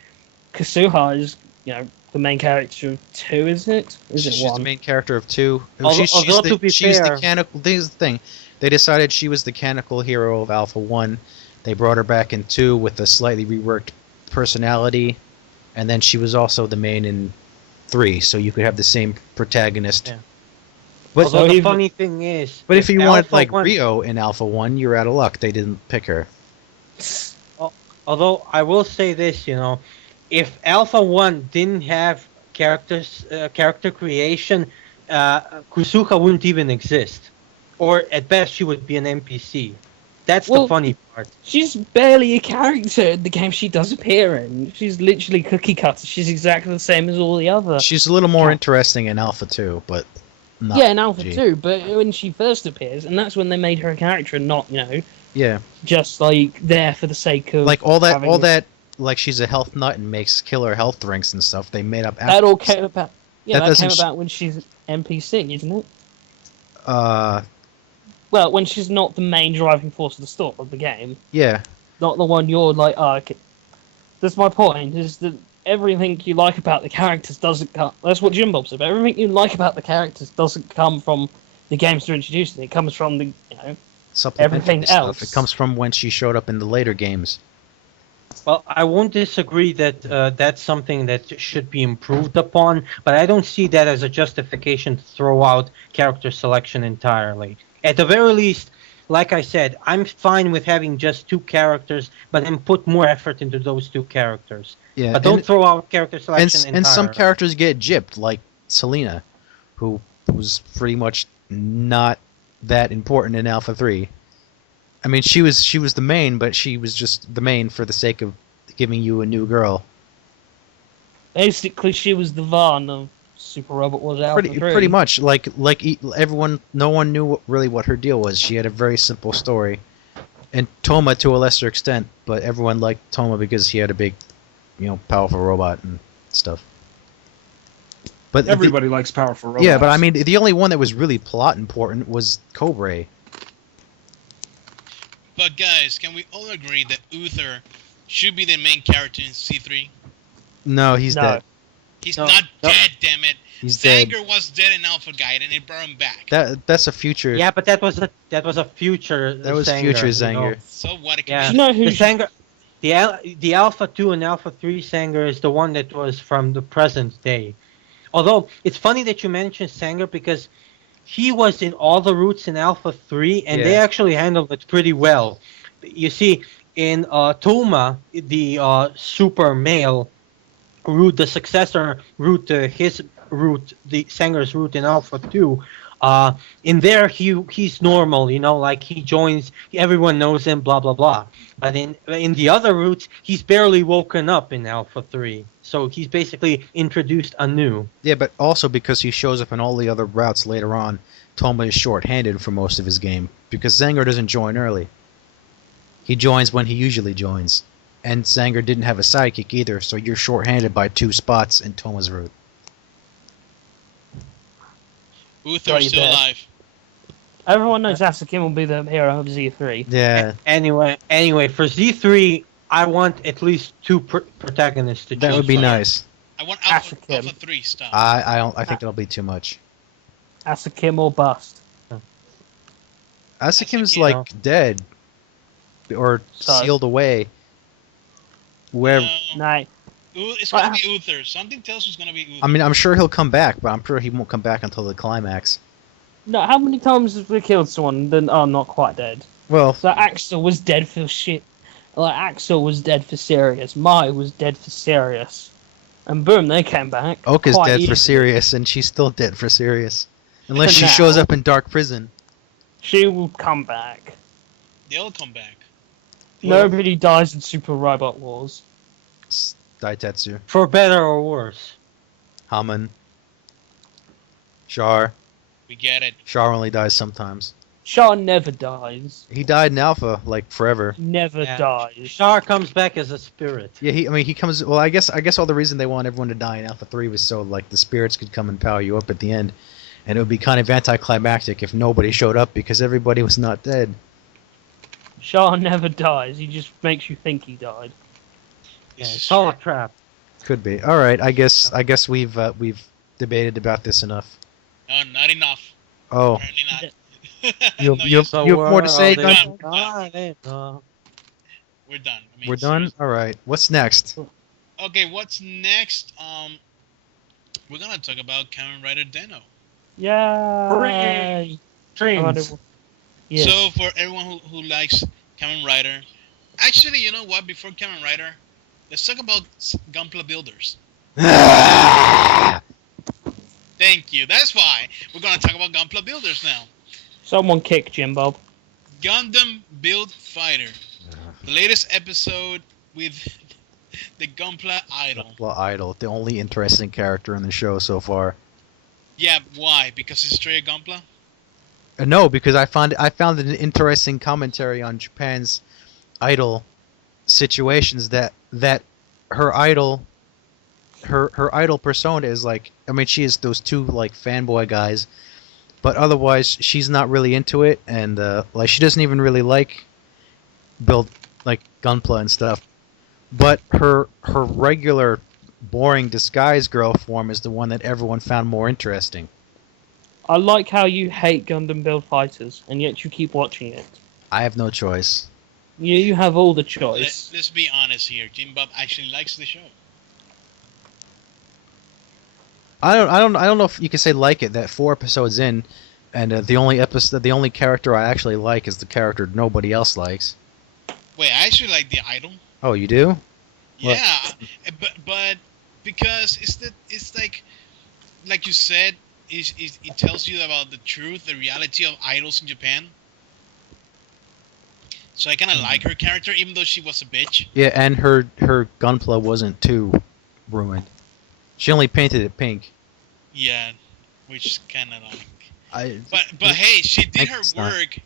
Kasuha is, the main character of 2, isn't it? Is it She's 1? the main character of 2. Although to be she's fair- the canonical. This is the thing. They decided she was the canonical hero of Alpha 1. They brought her back in 2 with a slightly reworked personality, and then she was also the main in 3, so you could have the same protagonist. Yeah. But although the even- funny thing is, if you wanted Alpha like 1 Rio in Alpha 1, you're out of luck. They didn't pick her. Although I will say this, if Alpha 1 didn't have character creation, Kusuka wouldn't even exist. Or at best, she would be an NPC. That's the Well, funny part. She's barely a character in the game she does appear in. She's literally cookie cutter. She's exactly the same as all the other. She's a little more interesting in Alpha 2, but not Yeah, in Alpha G. 2, but when she first appears, and that's when they made her a character and not, Yeah, just like there for the sake of like all having that, like she's a health nut and makes killer health drinks and stuff. They made up. That all came about. Yeah, That that came doesn't about when she's NPC, isn't it? Uh, Well, when she's not the main driving force of the story of the game, yeah. not the one you're like, oh, okay. That's my point. Is that everything you like about the characters doesn't come. That's what Jim Bob said. But everything you like about the characters doesn't come from the games they're introducing. It comes from the supplementary Everything stuff. else. It comes from when she showed up in the later games. Well, I won't disagree that that's something that should be improved upon, but I don't see that as a justification to throw out character selection entirely. At the very least, like I said, I'm fine with having just 2 characters, but then put more effort into those 2 characters. Yeah, But don't throw out character selection entirely. and some characters get gypped, like Selena, who was pretty much not that important in Alpha 3. I mean, she was the main, but she was just the main for the sake of giving you a new girl. Basically, she was the Vaughn of Super Robot Wars Alpha 3. Pretty much, like everyone, no one knew really what her deal was. She had a very simple story, and Toma to a lesser extent, but everyone liked Toma because he had a big, powerful robot and stuff. But Everybody likes powerful robots. yeah, but I mean, the only one that was really plot important was Cobra. But guys, can we all agree that Uther should be the main character in C3? No, he's No. dead. He's No. not No. dead, damn it. He's dead. Zanger was dead in Alpha Guide, and it brought him back. That's a future. Yeah, but that was a future. That was Zanger, future you Zanger. know. So what? It Yeah, can You know who the should- Zanger, the Alpha 2 and Alpha 3 Sanger is the one that was from the present day. Although it's funny that you mentioned Sanger because he was in all the routes in Alpha 3 and they Yeah. actually handled it pretty well. You see, in Toma, the super male route, the successor route to his route, the Sanger's route in Alpha 2, in there he's normal, like he joins, everyone knows him, blah blah blah. But in the other routes, he's barely woken up in Alpha 3, so he's basically introduced anew. Yeah, but also because he shows up in all the other routes later on, Toma is short-handed for most of his game because Zanger doesn't join early. He joins when he usually joins, and Zanger didn't have a sidekick either, so you're short-handed by 2 spots in Toma's route. Uther's still there. alive. Everyone knows Asukin will be the hero of Z3. Yeah, Anyway, for Z3, I want at least 2 protagonists to choose. that would be from. nice. I want Alpha, Asukin. Alpha 3 stuff. I don't. I think that'll be too much. Asukin or bust. Asakim's Asukin, like dead, or So- sealed away. Where No. It's gonna be Uther. Something tells us it's gonna be Uther. I mean, I'm sure he'll come back, but I'm sure he won't come back until the climax. No, how many times have we killed someone then are not quite dead? Well, So Axel was dead for shit. Like, Axel was dead for serious. Mai was dead for serious. And boom, they came back. Oka's quite dead for easily. serious, and she's still dead for serious. Unless she Now- shows up in Dark Prison. She will come back. They'll come back. Nobody dies in Super Robot Wars. Daitetsu, For better or worse. Haman, Char. We get it. Char only dies sometimes. Char never dies. He died in Alpha, like, forever. Never Yeah. dies. Shar comes back as a spirit. Yeah, he comes. Well, I guess all the reason they want everyone to die in Alpha 3 was so like the spirits could come and power you up at the end, and it would be kind of anticlimactic if nobody showed up because everybody was not dead. Char never dies. He just makes you think he died. Yeah, This is it's all a true. trap. Could be. All right, I guess we've debated about this enough. No, not enough. Oh, Apparently not. You- No, you- yes, have more to say, Gun? we're done. I mean, we're done. seriously. All right, what's next? Okay, what's next? We're gonna talk about Kamen Rider Den-O. Yay! Trains. Yes. So for everyone who likes Kamen Rider, actually, you know what? Before Kamen Rider, let's talk about Gunpla Builders. Thank you. That's why we're gonna talk about Gunpla Builders now. Someone kick Jim Bob. Gundam Build Fighter, the latest episode with the Gunpla Idol. Well, Idol, the only interesting character in the show so far. Yeah, why? Because it's straight Gunpla? No, because I found an interesting commentary on Japan's idol situations that her idol persona is like, I mean, she is those 2 like fanboy guys, but otherwise she's not really into it, and like she doesn't even really like build like Gunpla and stuff. But her regular boring disguise girl form is the one that everyone found more interesting. I like how you hate Gundam Build Fighters, and yet you keep watching it. I have no choice. You have all the choice. Let's be honest here. Jim Bob actually likes the show. I don't know if you can say like it. That 4 episodes in, and the only character I actually like is the character nobody else likes. Wait, I actually like the idol. Oh, you do? What? Yeah, but because it's like you said, it tells you about the truth, the reality of idols in Japan. So I kind of like her character, even though she was a bitch. Yeah, and her gunpla wasn't too ruined. She only painted it pink. Yeah, which kind of like. I. But hey, she did her It's not. work.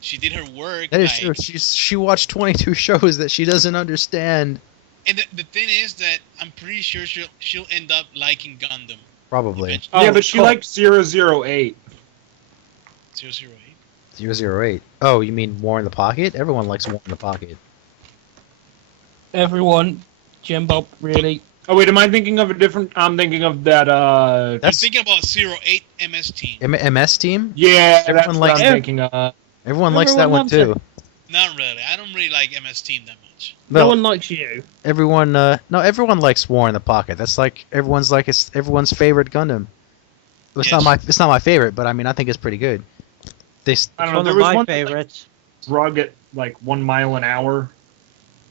She did her work. That is like- true. She watched 22 shows that she doesn't understand. And the thing is that I'm pretty sure she'll end up liking Gundam. Probably. Eventually. Yeah, but she liked 008. 008. 008. Oh, you mean War in the Pocket? Everyone likes War in the Pocket. Everyone, Jim Bob, really. Oh wait, am I thinking of a different? I'm thinking of that. I'm That's thinking about 08 MS Team. MS Team. Yeah, that's Everyone what likes I'm it. thinking of. Everyone likes that Everyone one loves too. Not really. I don't really like MS Team that much. No No, one likes you. everyone. No, everyone likes War in the Pocket. That's like it's everyone's favorite Gundam. It's Yes. not my favorite, but I mean I think it's pretty good. They I don't One know. of There was my one favorites. drug at like 1 mile an hour,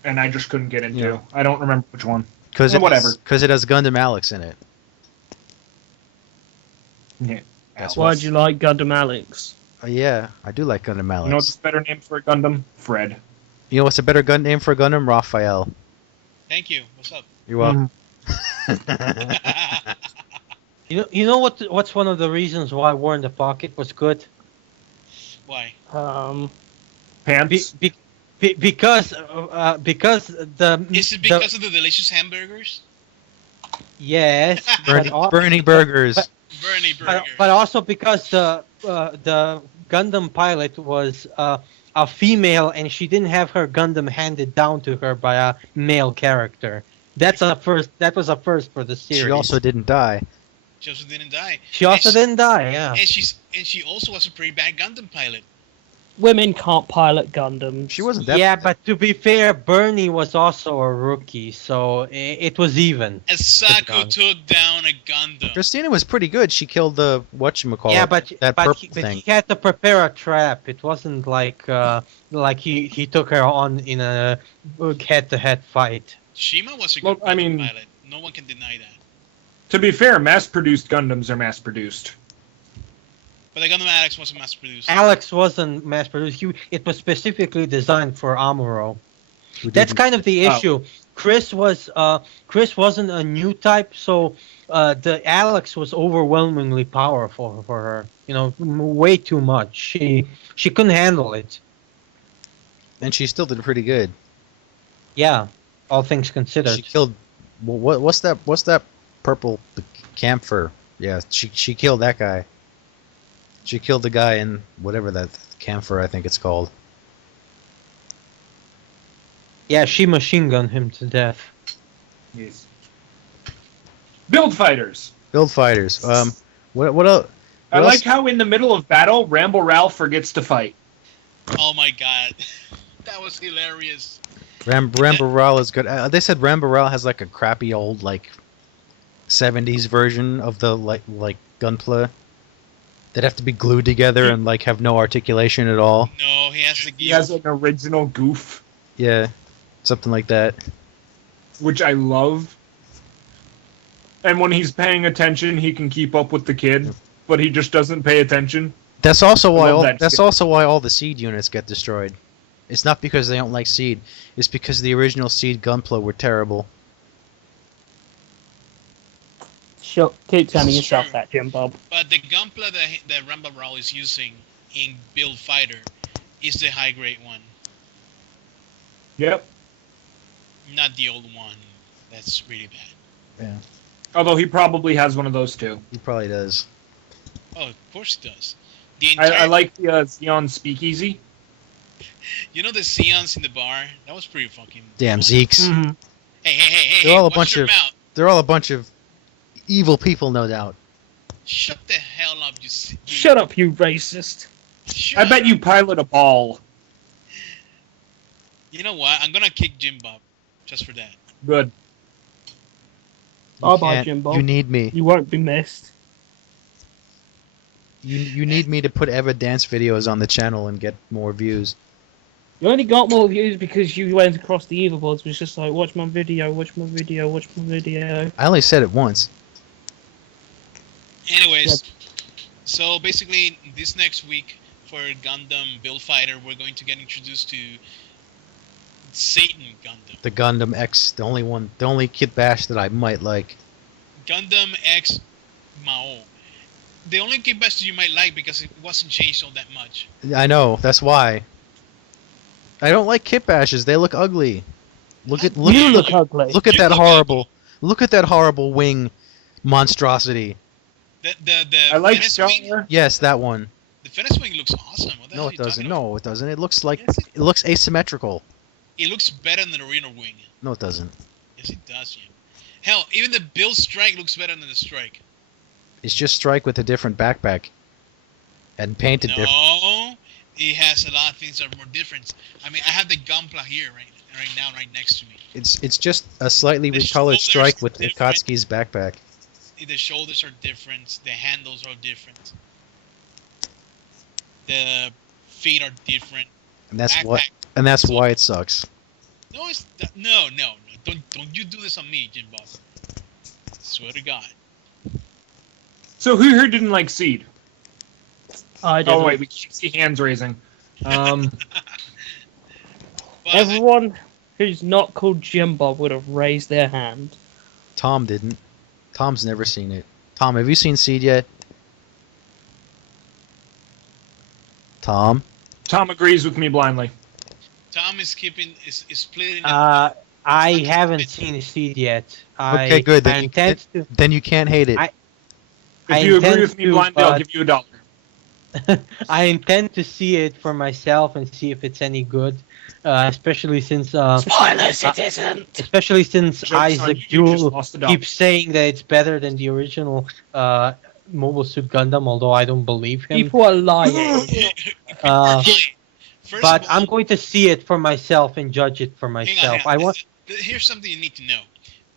and I just couldn't get into. Yeah. I don't remember which one. because Whatever. it has Gundam Alex in it. Yeah. That's Why'd you like Gundam Alex? Yeah, I do like Gundam Alex. You know what's a better name for a Gundam? Fred. You know what's a better gun name for a Gundam? Raphael. Thank you. What's up? You're welcome. You know what's one of the reasons why War in the Pocket was good? Why? Pants. Because the Is it because of the delicious hamburgers? yes, Bernie Burgers. Bernie burgers. but also because the Gundam pilot was a female and she didn't have her Gundam handed down to her by a male character. That was a first for the series. She also didn't die. She also didn't die. She also and didn't die. Yeah. And she also was a pretty bad Gundam pilot. Women can't pilot Gundams. She wasn't that. Yeah, but to be fair, Bernie was also a rookie, so it was even. As Saku Gundam. took down a Gundam. Christina was pretty good. She killed the whatchamacallit. Yeah, but that but purple he, but thing. he had to prepare a trap. It wasn't like he took her on in a head-to-head fight. Shima was a Well, good I Gundam mean- pilot. No one can deny that. To be fair, mass-produced Gundams are mass-produced. But the Gundam Alex wasn't mass produced. Alex wasn't mass-produced. It was specifically designed for Amuro. Who That's didn't- kind of the Oh. issue. Chris wasn't a new type, so the Alex was overwhelmingly powerful for her. You know, way too much. She couldn't handle it. and she still did pretty good. Yeah, all things considered. She killed. What's that purple camphor? Yeah, she killed that guy. She killed the guy in whatever that camphor I think it's called. Yeah, she machine gunned him to death. Yes. Build fighters. Build fighters. What else? I What like else? how in the middle of battle, Rambo Ralph forgets to fight. Oh my god. That was hilarious. Rambo is good. They said Rambo has like a crappy old like 70s version of the like gunpla that have to be glued together and like have no articulation at all. No, he has the He has an original goof, Yeah, something like that. which I love. And when he's paying attention, he can keep up with the kid, but he just doesn't pay attention. That's also why love that that's skit. also why all the seed units get destroyed. It's not because they don't like seed. It's because the original seed gunpla were terrible. Sure, keep telling It's yourself true. that, Jim Bob. But the gunpla that Rambo Rao is using in Build Fighter is the high grade one, Yep. not the old one. That's really bad. Yeah, Although he probably has one of those too. he probably does. Oh, of course it does. The I entire, like the Xeon Speakeasy. you know the Xeons in the bar? That was pretty fucking. Damn fun. Zeeks. Hey! They're all a watch bunch your of- mouth. They're all a bunch of evil people, no doubt. Shut the hell up, you. Shut up, you racist. Shut I bet up. you pilot a ball. You know what? I'm gonna kick Jim Bob just for that. Good. I'll buy can't- Jim Bob. You need me. You won't be missed. You need me to put Eva dance videos on the channel and get more views. You only got more views because you went across the Etherboards. It was just like, watch my video, watch my video, watch my video. I only said it once. Anyways, so basically this next week for Gundam Build Fighter, we're going to get introduced to Satan Gundam. The Gundam X, the only Kid Bash that I might like. Gundam X Mao. The only Kid Bash that you might like because it wasn't changed all that much. I know, that's why. I don't like Kit Bashes. They look ugly. Look at You look look ugly. look at You that look horrible. Look at that horrible wing monstrosity. The I like Fenris wing, Star. Yes, that one. the Fenris wing looks awesome. What the hell No, are it you doesn't. talking about? No, it doesn't. It looks like Yes, it looks asymmetrical. It looks better than the original wing. No, it doesn't. Yes, it does, Jim. Hell, even the Build Strike looks better than the Strike. It's just Strike with a different backpack and painted different. No, it has a lot of things that are more different. I mean, I have the Gunpla here right now, right next to me. It's just a slightly The recolored shoulders Strike with different. Akatsuki's backpack. The shoulders are different. The handles are different. The feet are different. And that's Backpack. what and that's why it sucks. No, no. Don't you do this on me, Jim Bob. Swear to God. So who here didn't like Seed? I Oh don't. wait, we can't see hands raising. But Everyone who's not called Jim Bob would have raised their hand. Tom didn't. Tom's never seen it. Tom, have you seen Seed yet? Tom? Tom agrees with me blindly. Tom is splitting. up. I haven't seen Seed yet. Okay, good. I intend to. Then you can't hate it. I If you agree intend with me to, blindly, I'll but- give you $1. I intend to see it for myself and see if it's any good, especially since Spoilers, it isn't. especially since Joke's on Isaac you, you just Jewell lost $1. keeps saying that it's better than the original Mobile Suit Gundam, although I don't believe him. People are lying. Uh, First but of all, I'm going to see it for myself and judge it for hang on, myself. hang I on. want. Here's something you need to know.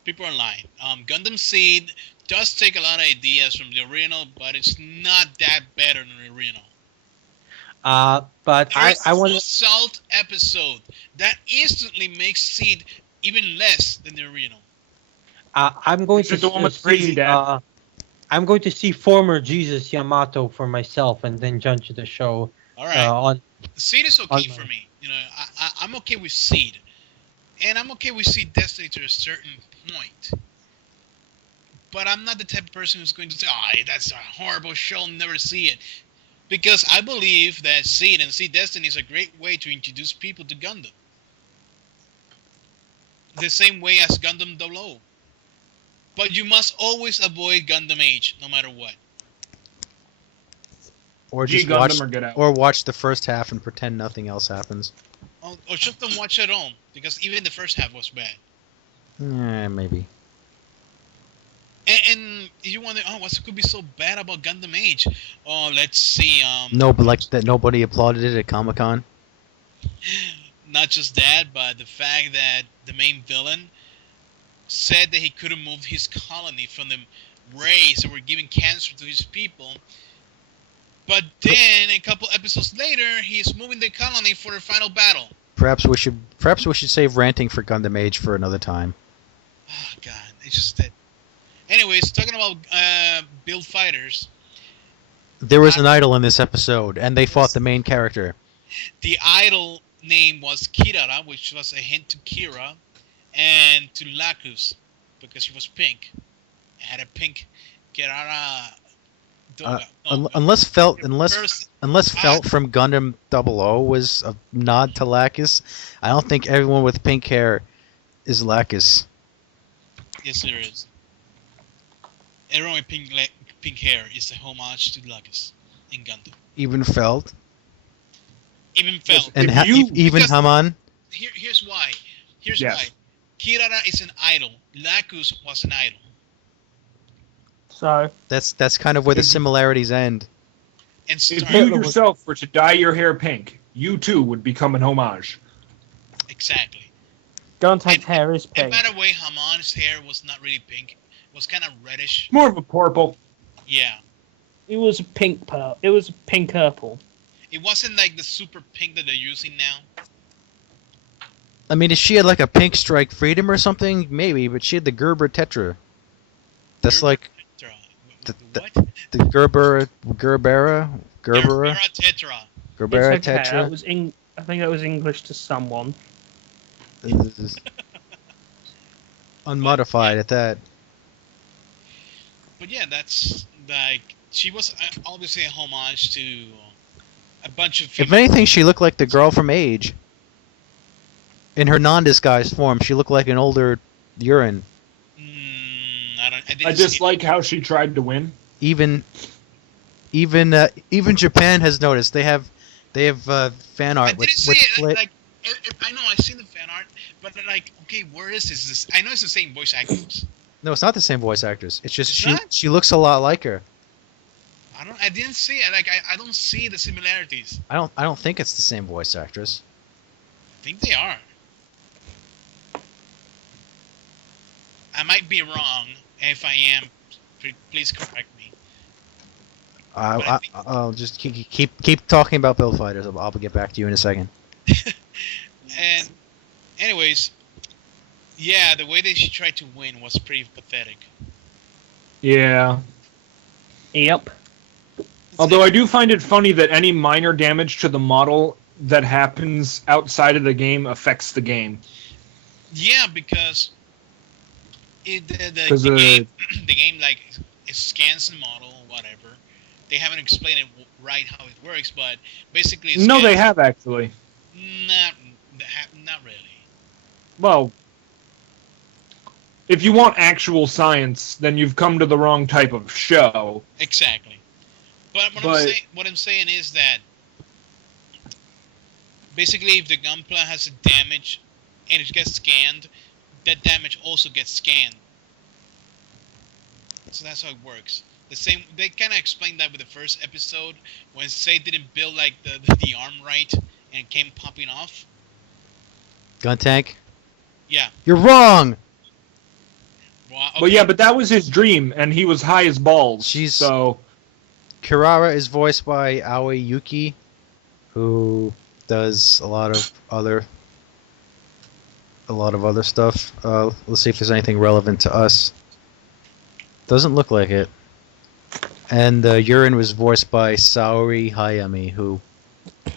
People are lying. Gundam Seed does take a lot of ideas from the original, but it's not that better than the original. But There's I want no salt episode that instantly makes Seed even less than the original. I'm going Is to it the one with see, Crazy Dad? I'm going to see former Jesus Yamato for myself and then judge the show All right. on. Seed is okay on- for me. You know, I'm okay with Seed, and I'm okay with Seed Destiny to a certain point. But I'm not the type of person who's going to say, "Oh, that's a horrible show. Never see it," because I believe that Seed and Seed Destiny is a great way to introduce people to Gundam. The same way as Gundam 00. But you must always avoid Gundam Age, no matter what. Or G just watch Gundam or get out. or watch the first half and pretend nothing else happens. Or just don't watch it at all, because even the first half was bad. Maybe. And you wonder, oh, what could be so bad about Gundam Age? Oh, let's see. No, but like that nobody applauded it at Comic-Con. Not just that, but the fact that the main villain said that he couldn't move his colony from the rays that were giving cancer to his people. But then, a couple episodes later, he's moving the colony for the final battle. Perhaps we should save ranting for Gundam Age for another time. Oh, God. It's just that. Anyways, talking about Build Fighters, There was an idol in this episode, and they fought the main character. the idol name was Kirara, which was a hint to Kira, and to Lacus, because she was pink. It had a pink Kirara Doga. Unless Felt Person. from Gundam 00 was a nod to Lacus, I don't think everyone with pink hair is Lacus. Yes, there is. Everyone with pink hair is a homage to Lacus in Gundam. Even Felt Even Felt. and If you- even because- Haman. Here's why. Here's Yes. why. Kirara is an idol. Lacus was an idol. So, That's kind of where the If- similarities end. And If Star. you Hitler was- yourself were to dye your hair pink, you too would become an homage. Exactly. Guntank's hair is And pink. by the way, Hamon's hair was not really pink. It was kind of reddish. More of a purple. Yeah. It was a pink purple. It was a pink purple. It wasn't like the super pink that they're using now. I mean, if she had like a pink strike freedom or something, maybe, but she had the Gerber Tetra. That's Gerber like Tetra. the- What? the Gerbera, Gerbera Tetra. Gerbera It's okay. Tetra. That was I think that was English to someone. This is unmodified at that. But yeah, that's like she was obviously a homage to a bunch of. If anything, she looked like the girl from Age. In her non-disguised form, she looked like an older Urine. I I just like how she tried to win. Even Japan has noticed. They have fan I art didn't with see it. split. I know I've seen the fan art, but like, okay, where is this? I know it's the same voice actors. No, it's not the same voice actress. It's just It's not? she looks a lot like her. I didn't see it. Like I don't see the similarities. I don't think it's the same voice actress. I think they are. I might be wrong. If I am, please correct me. I'll just keep talking about Build Fighters. I'll get back to you in a second. And anyways, yeah, the way that she tried to win was pretty pathetic. Yeah. Yep. Although I do find it funny that any minor damage to the model that happens outside of the game affects the game. Yeah, because the game like it scans the model, whatever. They haven't explained it right how it works, but basically it No, scans, they have actually. not really. Well, if you want actual science, then you've come to the wrong type of show. Exactly. But what I'm saying is that basically if the gunpla has a damage and it gets scanned, that damage also gets scanned. So that's how it works. The same, they kind of explained that with the first episode when Say didn't build like the arm right and it came popping off. Gun Tank, Yeah. you're wrong. Well, okay. But yeah, but that was his dream, and he was high as balls. So Kirara is voiced by Aoi Yuki, who does a lot of other stuff. Let's see if there's anything relevant to us. Doesn't look like it. And Urine was voiced by Saori Hayami, who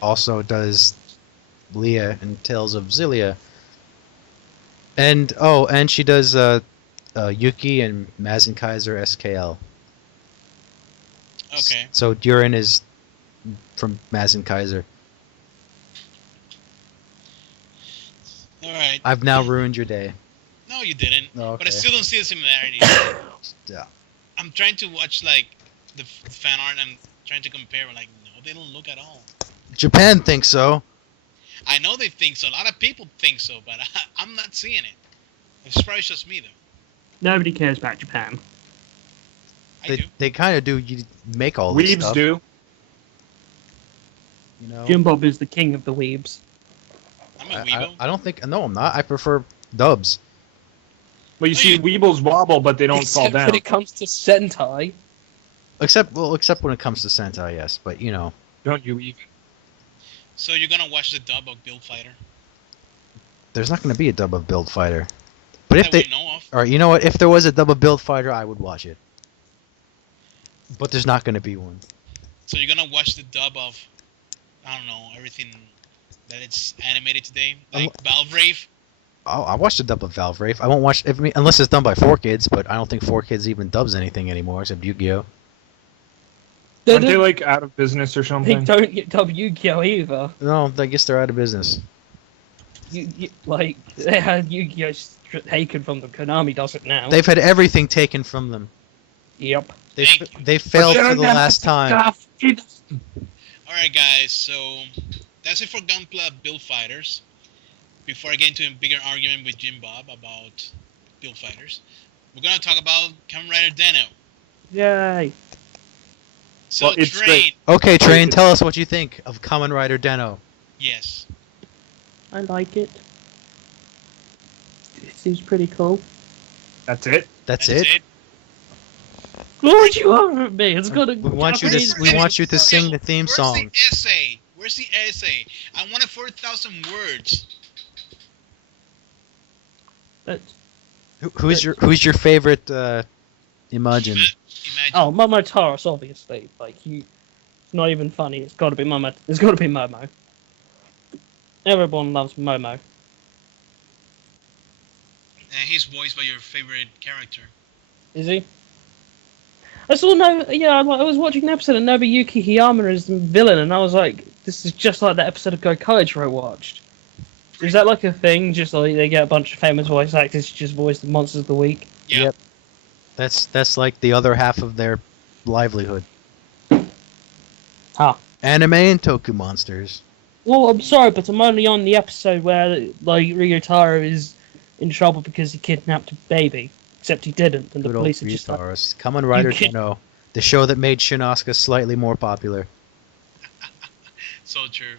also does Leah in Tales of Xillia. And she does Yuki and Mazen Kaiser SKL. Okay. So Urine is from Mazen Kaiser. All right. I've now ruined your day. No, you didn't. Oh, But I okay. still don't see the similarities. Yeah. I'm trying to watch like the fan art. I'm trying to compare. Like, no, they don't look at all. Japan thinks so. I know they think so. A lot of people think so, but I'm not seeing it. It's probably just me though. Nobody cares about Japan. I do. They kind of do. You make all this weebs stuff. do. You know. Jim Bob is the king of the weebs. I'm a weebo. I don't think. No, I'm not. I prefer dubs. But you see, weebles wobble, but they don't fall Except down. when it comes to Sentai. Except when it comes to Sentai, yes. But you know, Don't you even? So you're gonna watch the dub of Build Fighter? there's not going to be a dub of Build Fighter. But if That they, we know of. all right, you know what? If there was a dub of Build Fighter, I would watch it. But there's not going to be one. So you're gonna watch the dub of, I don't know, everything that it's animated today, like Valve Rave. I watched the dub of Valve Rave. I won't watch unless it's done by 4Kids. But I don't think 4Kids even dubs anything anymore except Yu-Gi-Oh. Aren't they like out of business or They something? don't get Yu-Gi-Oh either. No, I guess they're out of business. Like, they had Yu-Gi-Oh taken from them. Konami does it now. They've had everything taken from them. Yep. They failed for the last time. Alright guys, so that's it for Gunpla Build Fighters. Before I get into a bigger argument with Jim Bob about Build Fighters, we're gonna talk about Kamen Rider Den-O. Yay. So Well, it's Train, great. Okay, Train, tell us what you think of Kamen Rider Den-O. yes. I like it. It seems pretty cool. That's it. That's it. What would you want from me? It's got a We want you Japanese. to sing the theme song. Where's the essay? Where's the essay? I wanted 4,000 words. Who's your favorite Imagine? Imagine. Oh, Momo Taurus, obviously. Like you, it's not even funny. It's got to be Momo. It's got to be Momo. Everyone loves Momo. And he's voiced by your favorite character. Is he? I saw I was watching an episode of Nobuyuki Hiyama as the villain, and I was like, this is just like that episode of Gokaiger I watched. Is that like a thing? Just like they get a bunch of famous voice actors to just voice the monsters of the week? Yeah. Yep. That's like the other half of their livelihood. Huh. Anime and Toku monsters. Well, I'm sorry, but I'm only on the episode where like Ryotaro is in trouble because he kidnapped a baby. Except he didn't, and the Good old police are just like, Ryutaros. Kamen Rider Den-O, the show that made Shin Asuka slightly more popular. So true.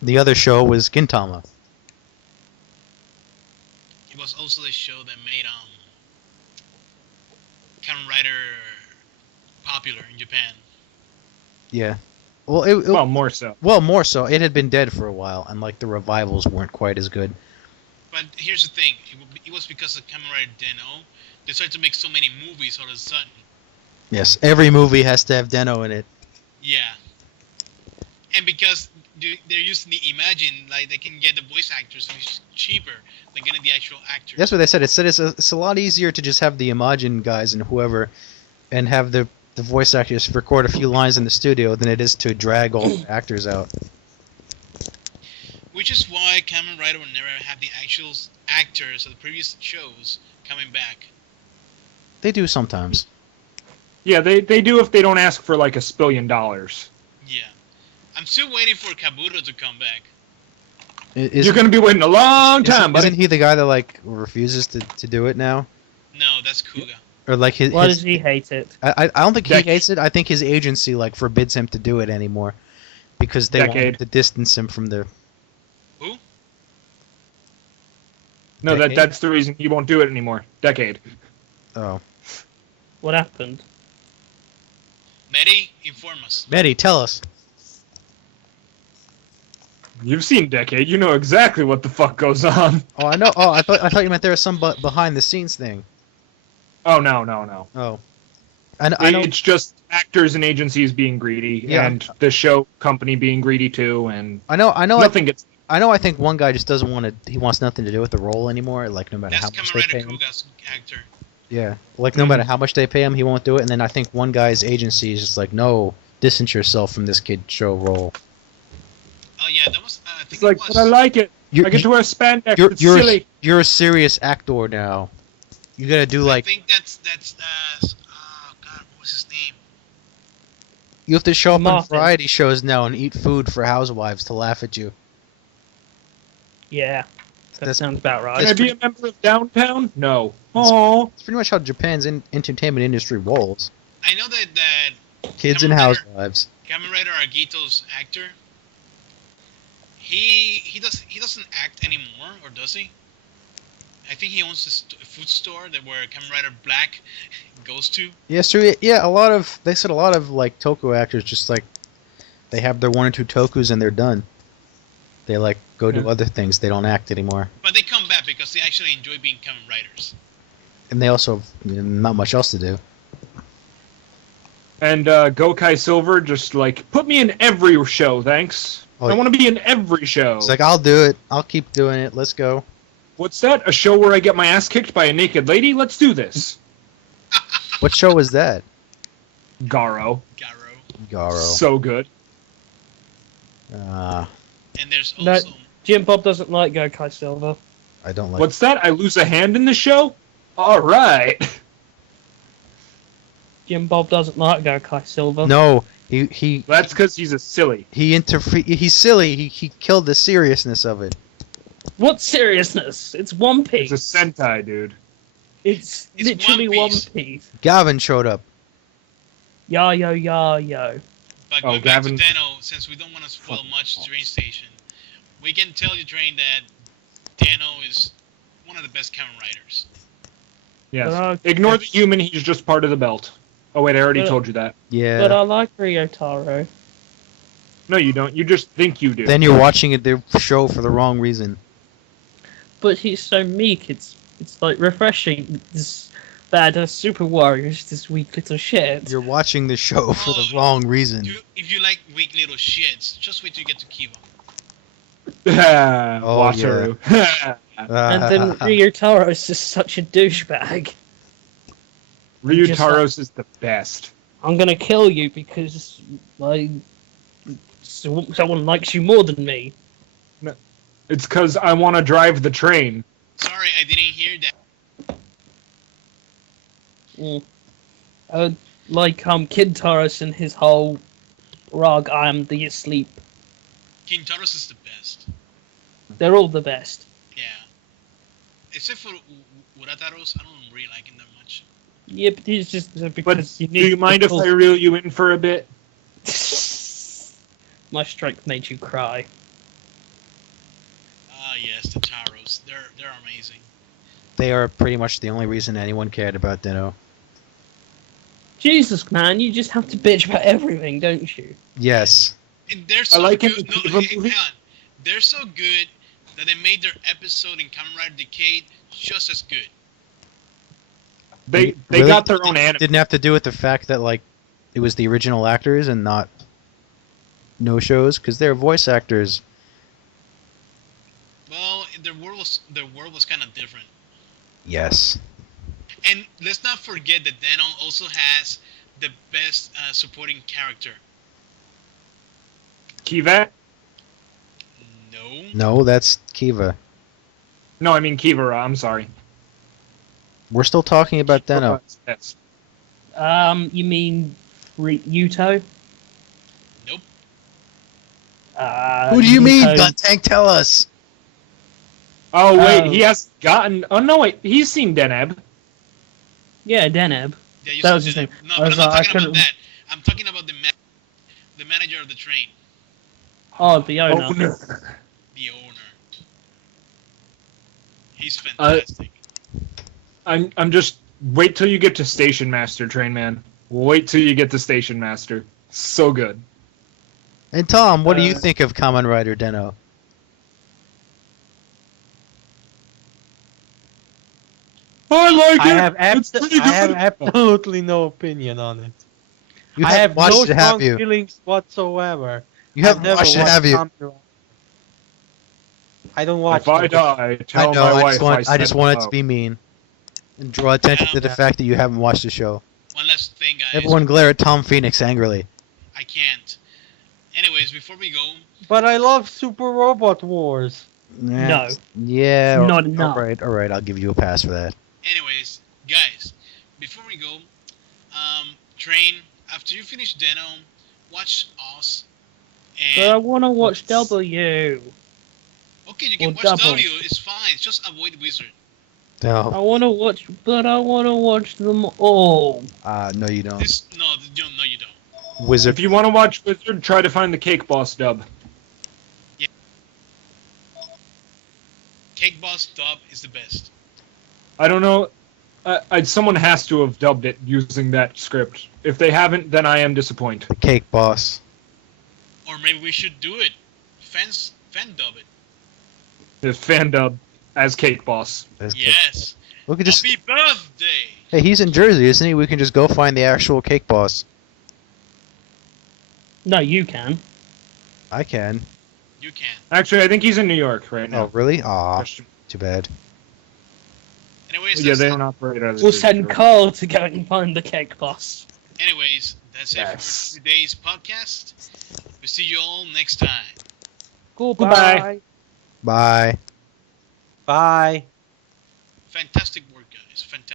The other show was Gintama. It was also the show that made Kamen Rider popular in Japan. Yeah. Well, Well, more so. more so. It had been dead for a while, and like the revivals weren't quite as good. But here's the thing, it was because of Kamen Rider Den-O, they started to make so many movies all of a sudden. Yes, every movie has to have Den-O in it. Yeah. And because they're using the Imagine, like they can get the voice actors, so it's cheaper than getting the actual actors. That's what they said. It said it's a lot easier to just have the Imagine guys and whoever, and have the voice actors record a few lines in the studio than it is to drag all the actors out. Which is why Kamen Rider will never have the actual actors of the previous shows coming back. They do sometimes. Yeah, they do if they don't ask for like $1 billion. Yeah. I'm still waiting for Kabuto to come back. You're going to be waiting a long time, buddy. Isn't he the guy that like refuses to do it now? No, that's Kuga. Or like why does he hate it? I don't think he Decade. hates it. I think his agency like forbids him to do it anymore because they want Decade. to distance him from the. Who? No, Decade? that's the reason he won't do it anymore. Decade. Oh, What happened? Medi, inform us. Betty, tell us. You've seen Decade. You know exactly what the fuck goes on. Oh, I know. Oh, I thought you meant there was some behind the scenes thing. Oh, no. Oh, I know. It's just actors and agencies being greedy, Yeah. and the show company being greedy too, and I know. nothing gets... I think one guy just doesn't want to. He wants nothing to do with the role anymore. Like no matter That's how much Kamen they Rider pay him. Kuga's actor. Yeah, like no matter how much they pay him, he won't do it. And then I think one guy's agency is just like, no, distance yourself from this kid show role. Oh yeah, that was. I think It's like, it was. but I like it. You're, I get to wear spandex. you're, It's you're, silly. you're a serious actor now. You gotta do I like think that's. Oh God, what was his name? you have to show up on Martin. variety shows now and eat food for housewives to laugh at you. Yeah, that That's- sounds about Can right. I be a member of Downtown? No. Oh, It's pretty much how Japan's entertainment industry rolls. I know that Kids and Kamen Rider- housewives. Kamen Rider Argito's actor. He doesn't act anymore, or does he? I think he owns a food store that where Kamen Rider Black goes to. Yeah, so they said a lot of like Toku actors just like they have their one or two Tokus and they're done. They like go do Yeah. other things. They don't act anymore. But they come back because they actually enjoy being Kamen Riders. And they also have not much else to do. and Gokai Silver just like, put me in every show, thanks. Oh, I want to be in every show. It's like, I'll do it. I'll keep doing it. Let's go. What's that? A show where I get my ass kicked by a naked lady? Let's do this. What show was that? Garo. Garo. Garo. So good. And there's No. also Jim Bob doesn't like Gokai Silver. I don't like What's that? I lose a hand in the show? Alright. Jim Bob doesn't like Gokai Silver. No, he That's because he's a silly. he's silly. He killed the seriousness of it. What seriousness? It's One It's Piece. a Sentai, dude. It's It's literally One One Piece. Piece. Gavin showed up. Yo, yo, yo, yo. But Oh, going back to Gavin. Den-O, since we don't want to spoil much to Train Station, we can tell you, Train, that Den-O is one of the best Kamen Riders. Yes. Ignore the human, he's just part of the belt. Oh wait, I already told you that. Yeah. But I like Ryotaro. No, you don't. You just think you do. Then you're watching the show for the wrong reason. But he's so meek. It's like refreshing. This bad super warrior is this weak little shit. You're watching the show for the Oh, wrong reason. If you like weak little shits, just wait till you get to Kiva. Wataru. And then Ryotaro is just such a douchebag. Ryutaros is the best. I'm gonna kill you because like someone likes you more than me. It's because I want to drive the train. Sorry, I didn't hear that. Like Kid Taurus and his whole rug. I'm the asleep. Kintaros is the best. They're all the best. Yeah. Except for Urataros, I don't really like him that much. Yeah, but it's just because But you do need. you mind if I reel you in for a bit? My strength made you cry. Ah, yes, the Taros. They're amazing. They are pretty much the only reason anyone cared about Den-O. Jesus, man, you just have to bitch about everything, don't you? Yes. And they're so like him good. in No, Kiva hang movie. on. They're so good that they made their episode in Kamen Rider Decade just as good. They Really? got their own anime. Didn't have to do with the fact that like it was the original actors and not no shows because they're voice actors. Well, their world was kind of different. Yes. And let's not forget that Den-O also has the best supporting character. Kiva? No. No, that's Kiva. No, I mean Kivara. I'm sorry. We're still talking about Den-O. Yes. You mean Yuto? Nope. Who do you mean, Yuto- Gun Tank? Tell us. Oh wait, Oh. he has gotten. Oh no, wait, he's seen Deneb. Yeah, Deneb. Yeah, you That said was his Den-O. name. No, I but was I'm not like, I talking about couldn't- that. I'm talking about the manager of the train, Oh, the owner. Oh, no. the owner. He's fantastic. I'm just wait till you get to Station Master, Train Man. Wait till you get to Station Master. So good. And Tom, what do you Uh, think of Kamen Rider Den-O? I like I have It's pretty good. absolutely no opinion on it. You I haven't have watched no it, have strong you? feelings whatsoever. You I've haven't never watched it, watched have you? Kamen Rider. I don't watch. If I them. die, I tell know. my I wife just want. I said just wanted hello. to be mean and draw attention to the Yeah. fact that you haven't watched the show. One last thing, guys. Everyone glare at Tom Phoenix angrily. I can't. Anyways, before we go, But I love Super Robot Wars. No. Yeah. Not enough. All right. I'll give you a pass for that. anyways, guys, before we go, Train, after you finish Den-O, watch Oz. But I And want to watch W. okay, you can or watch double. W. It's fine. Just avoid Wizard. I No. want to watch, but I want to watch them all. No, you don't. This no, you don't. Wizard. If you want to watch Wizard, try to find the Cake Boss dub. Cake Boss dub is the best. I don't know. Someone has to have dubbed it using that script. If they haven't, then I am disappointed. The Cake Boss. Or maybe we should do it. Fan dub it. The fan dub as Cake Boss. That's Cake- Yes. We could just. Happy birthday. Hey, he's in Jersey, isn't he? We can just go find the actual Cake Boss. No, you can. I can. You can. Actually, I think he's in New York right now. Oh, really? Aw, Question- too bad. Anyways, Yeah, that's they it. don't operate out of We'll Jersey, send right? Carl to go and find the cake boss. Anyways, that's it Yes. for today's podcast. We'll see you all next time. Goodbye. Goodbye. Bye. Bye. Fantastic work, guys. Fantastic.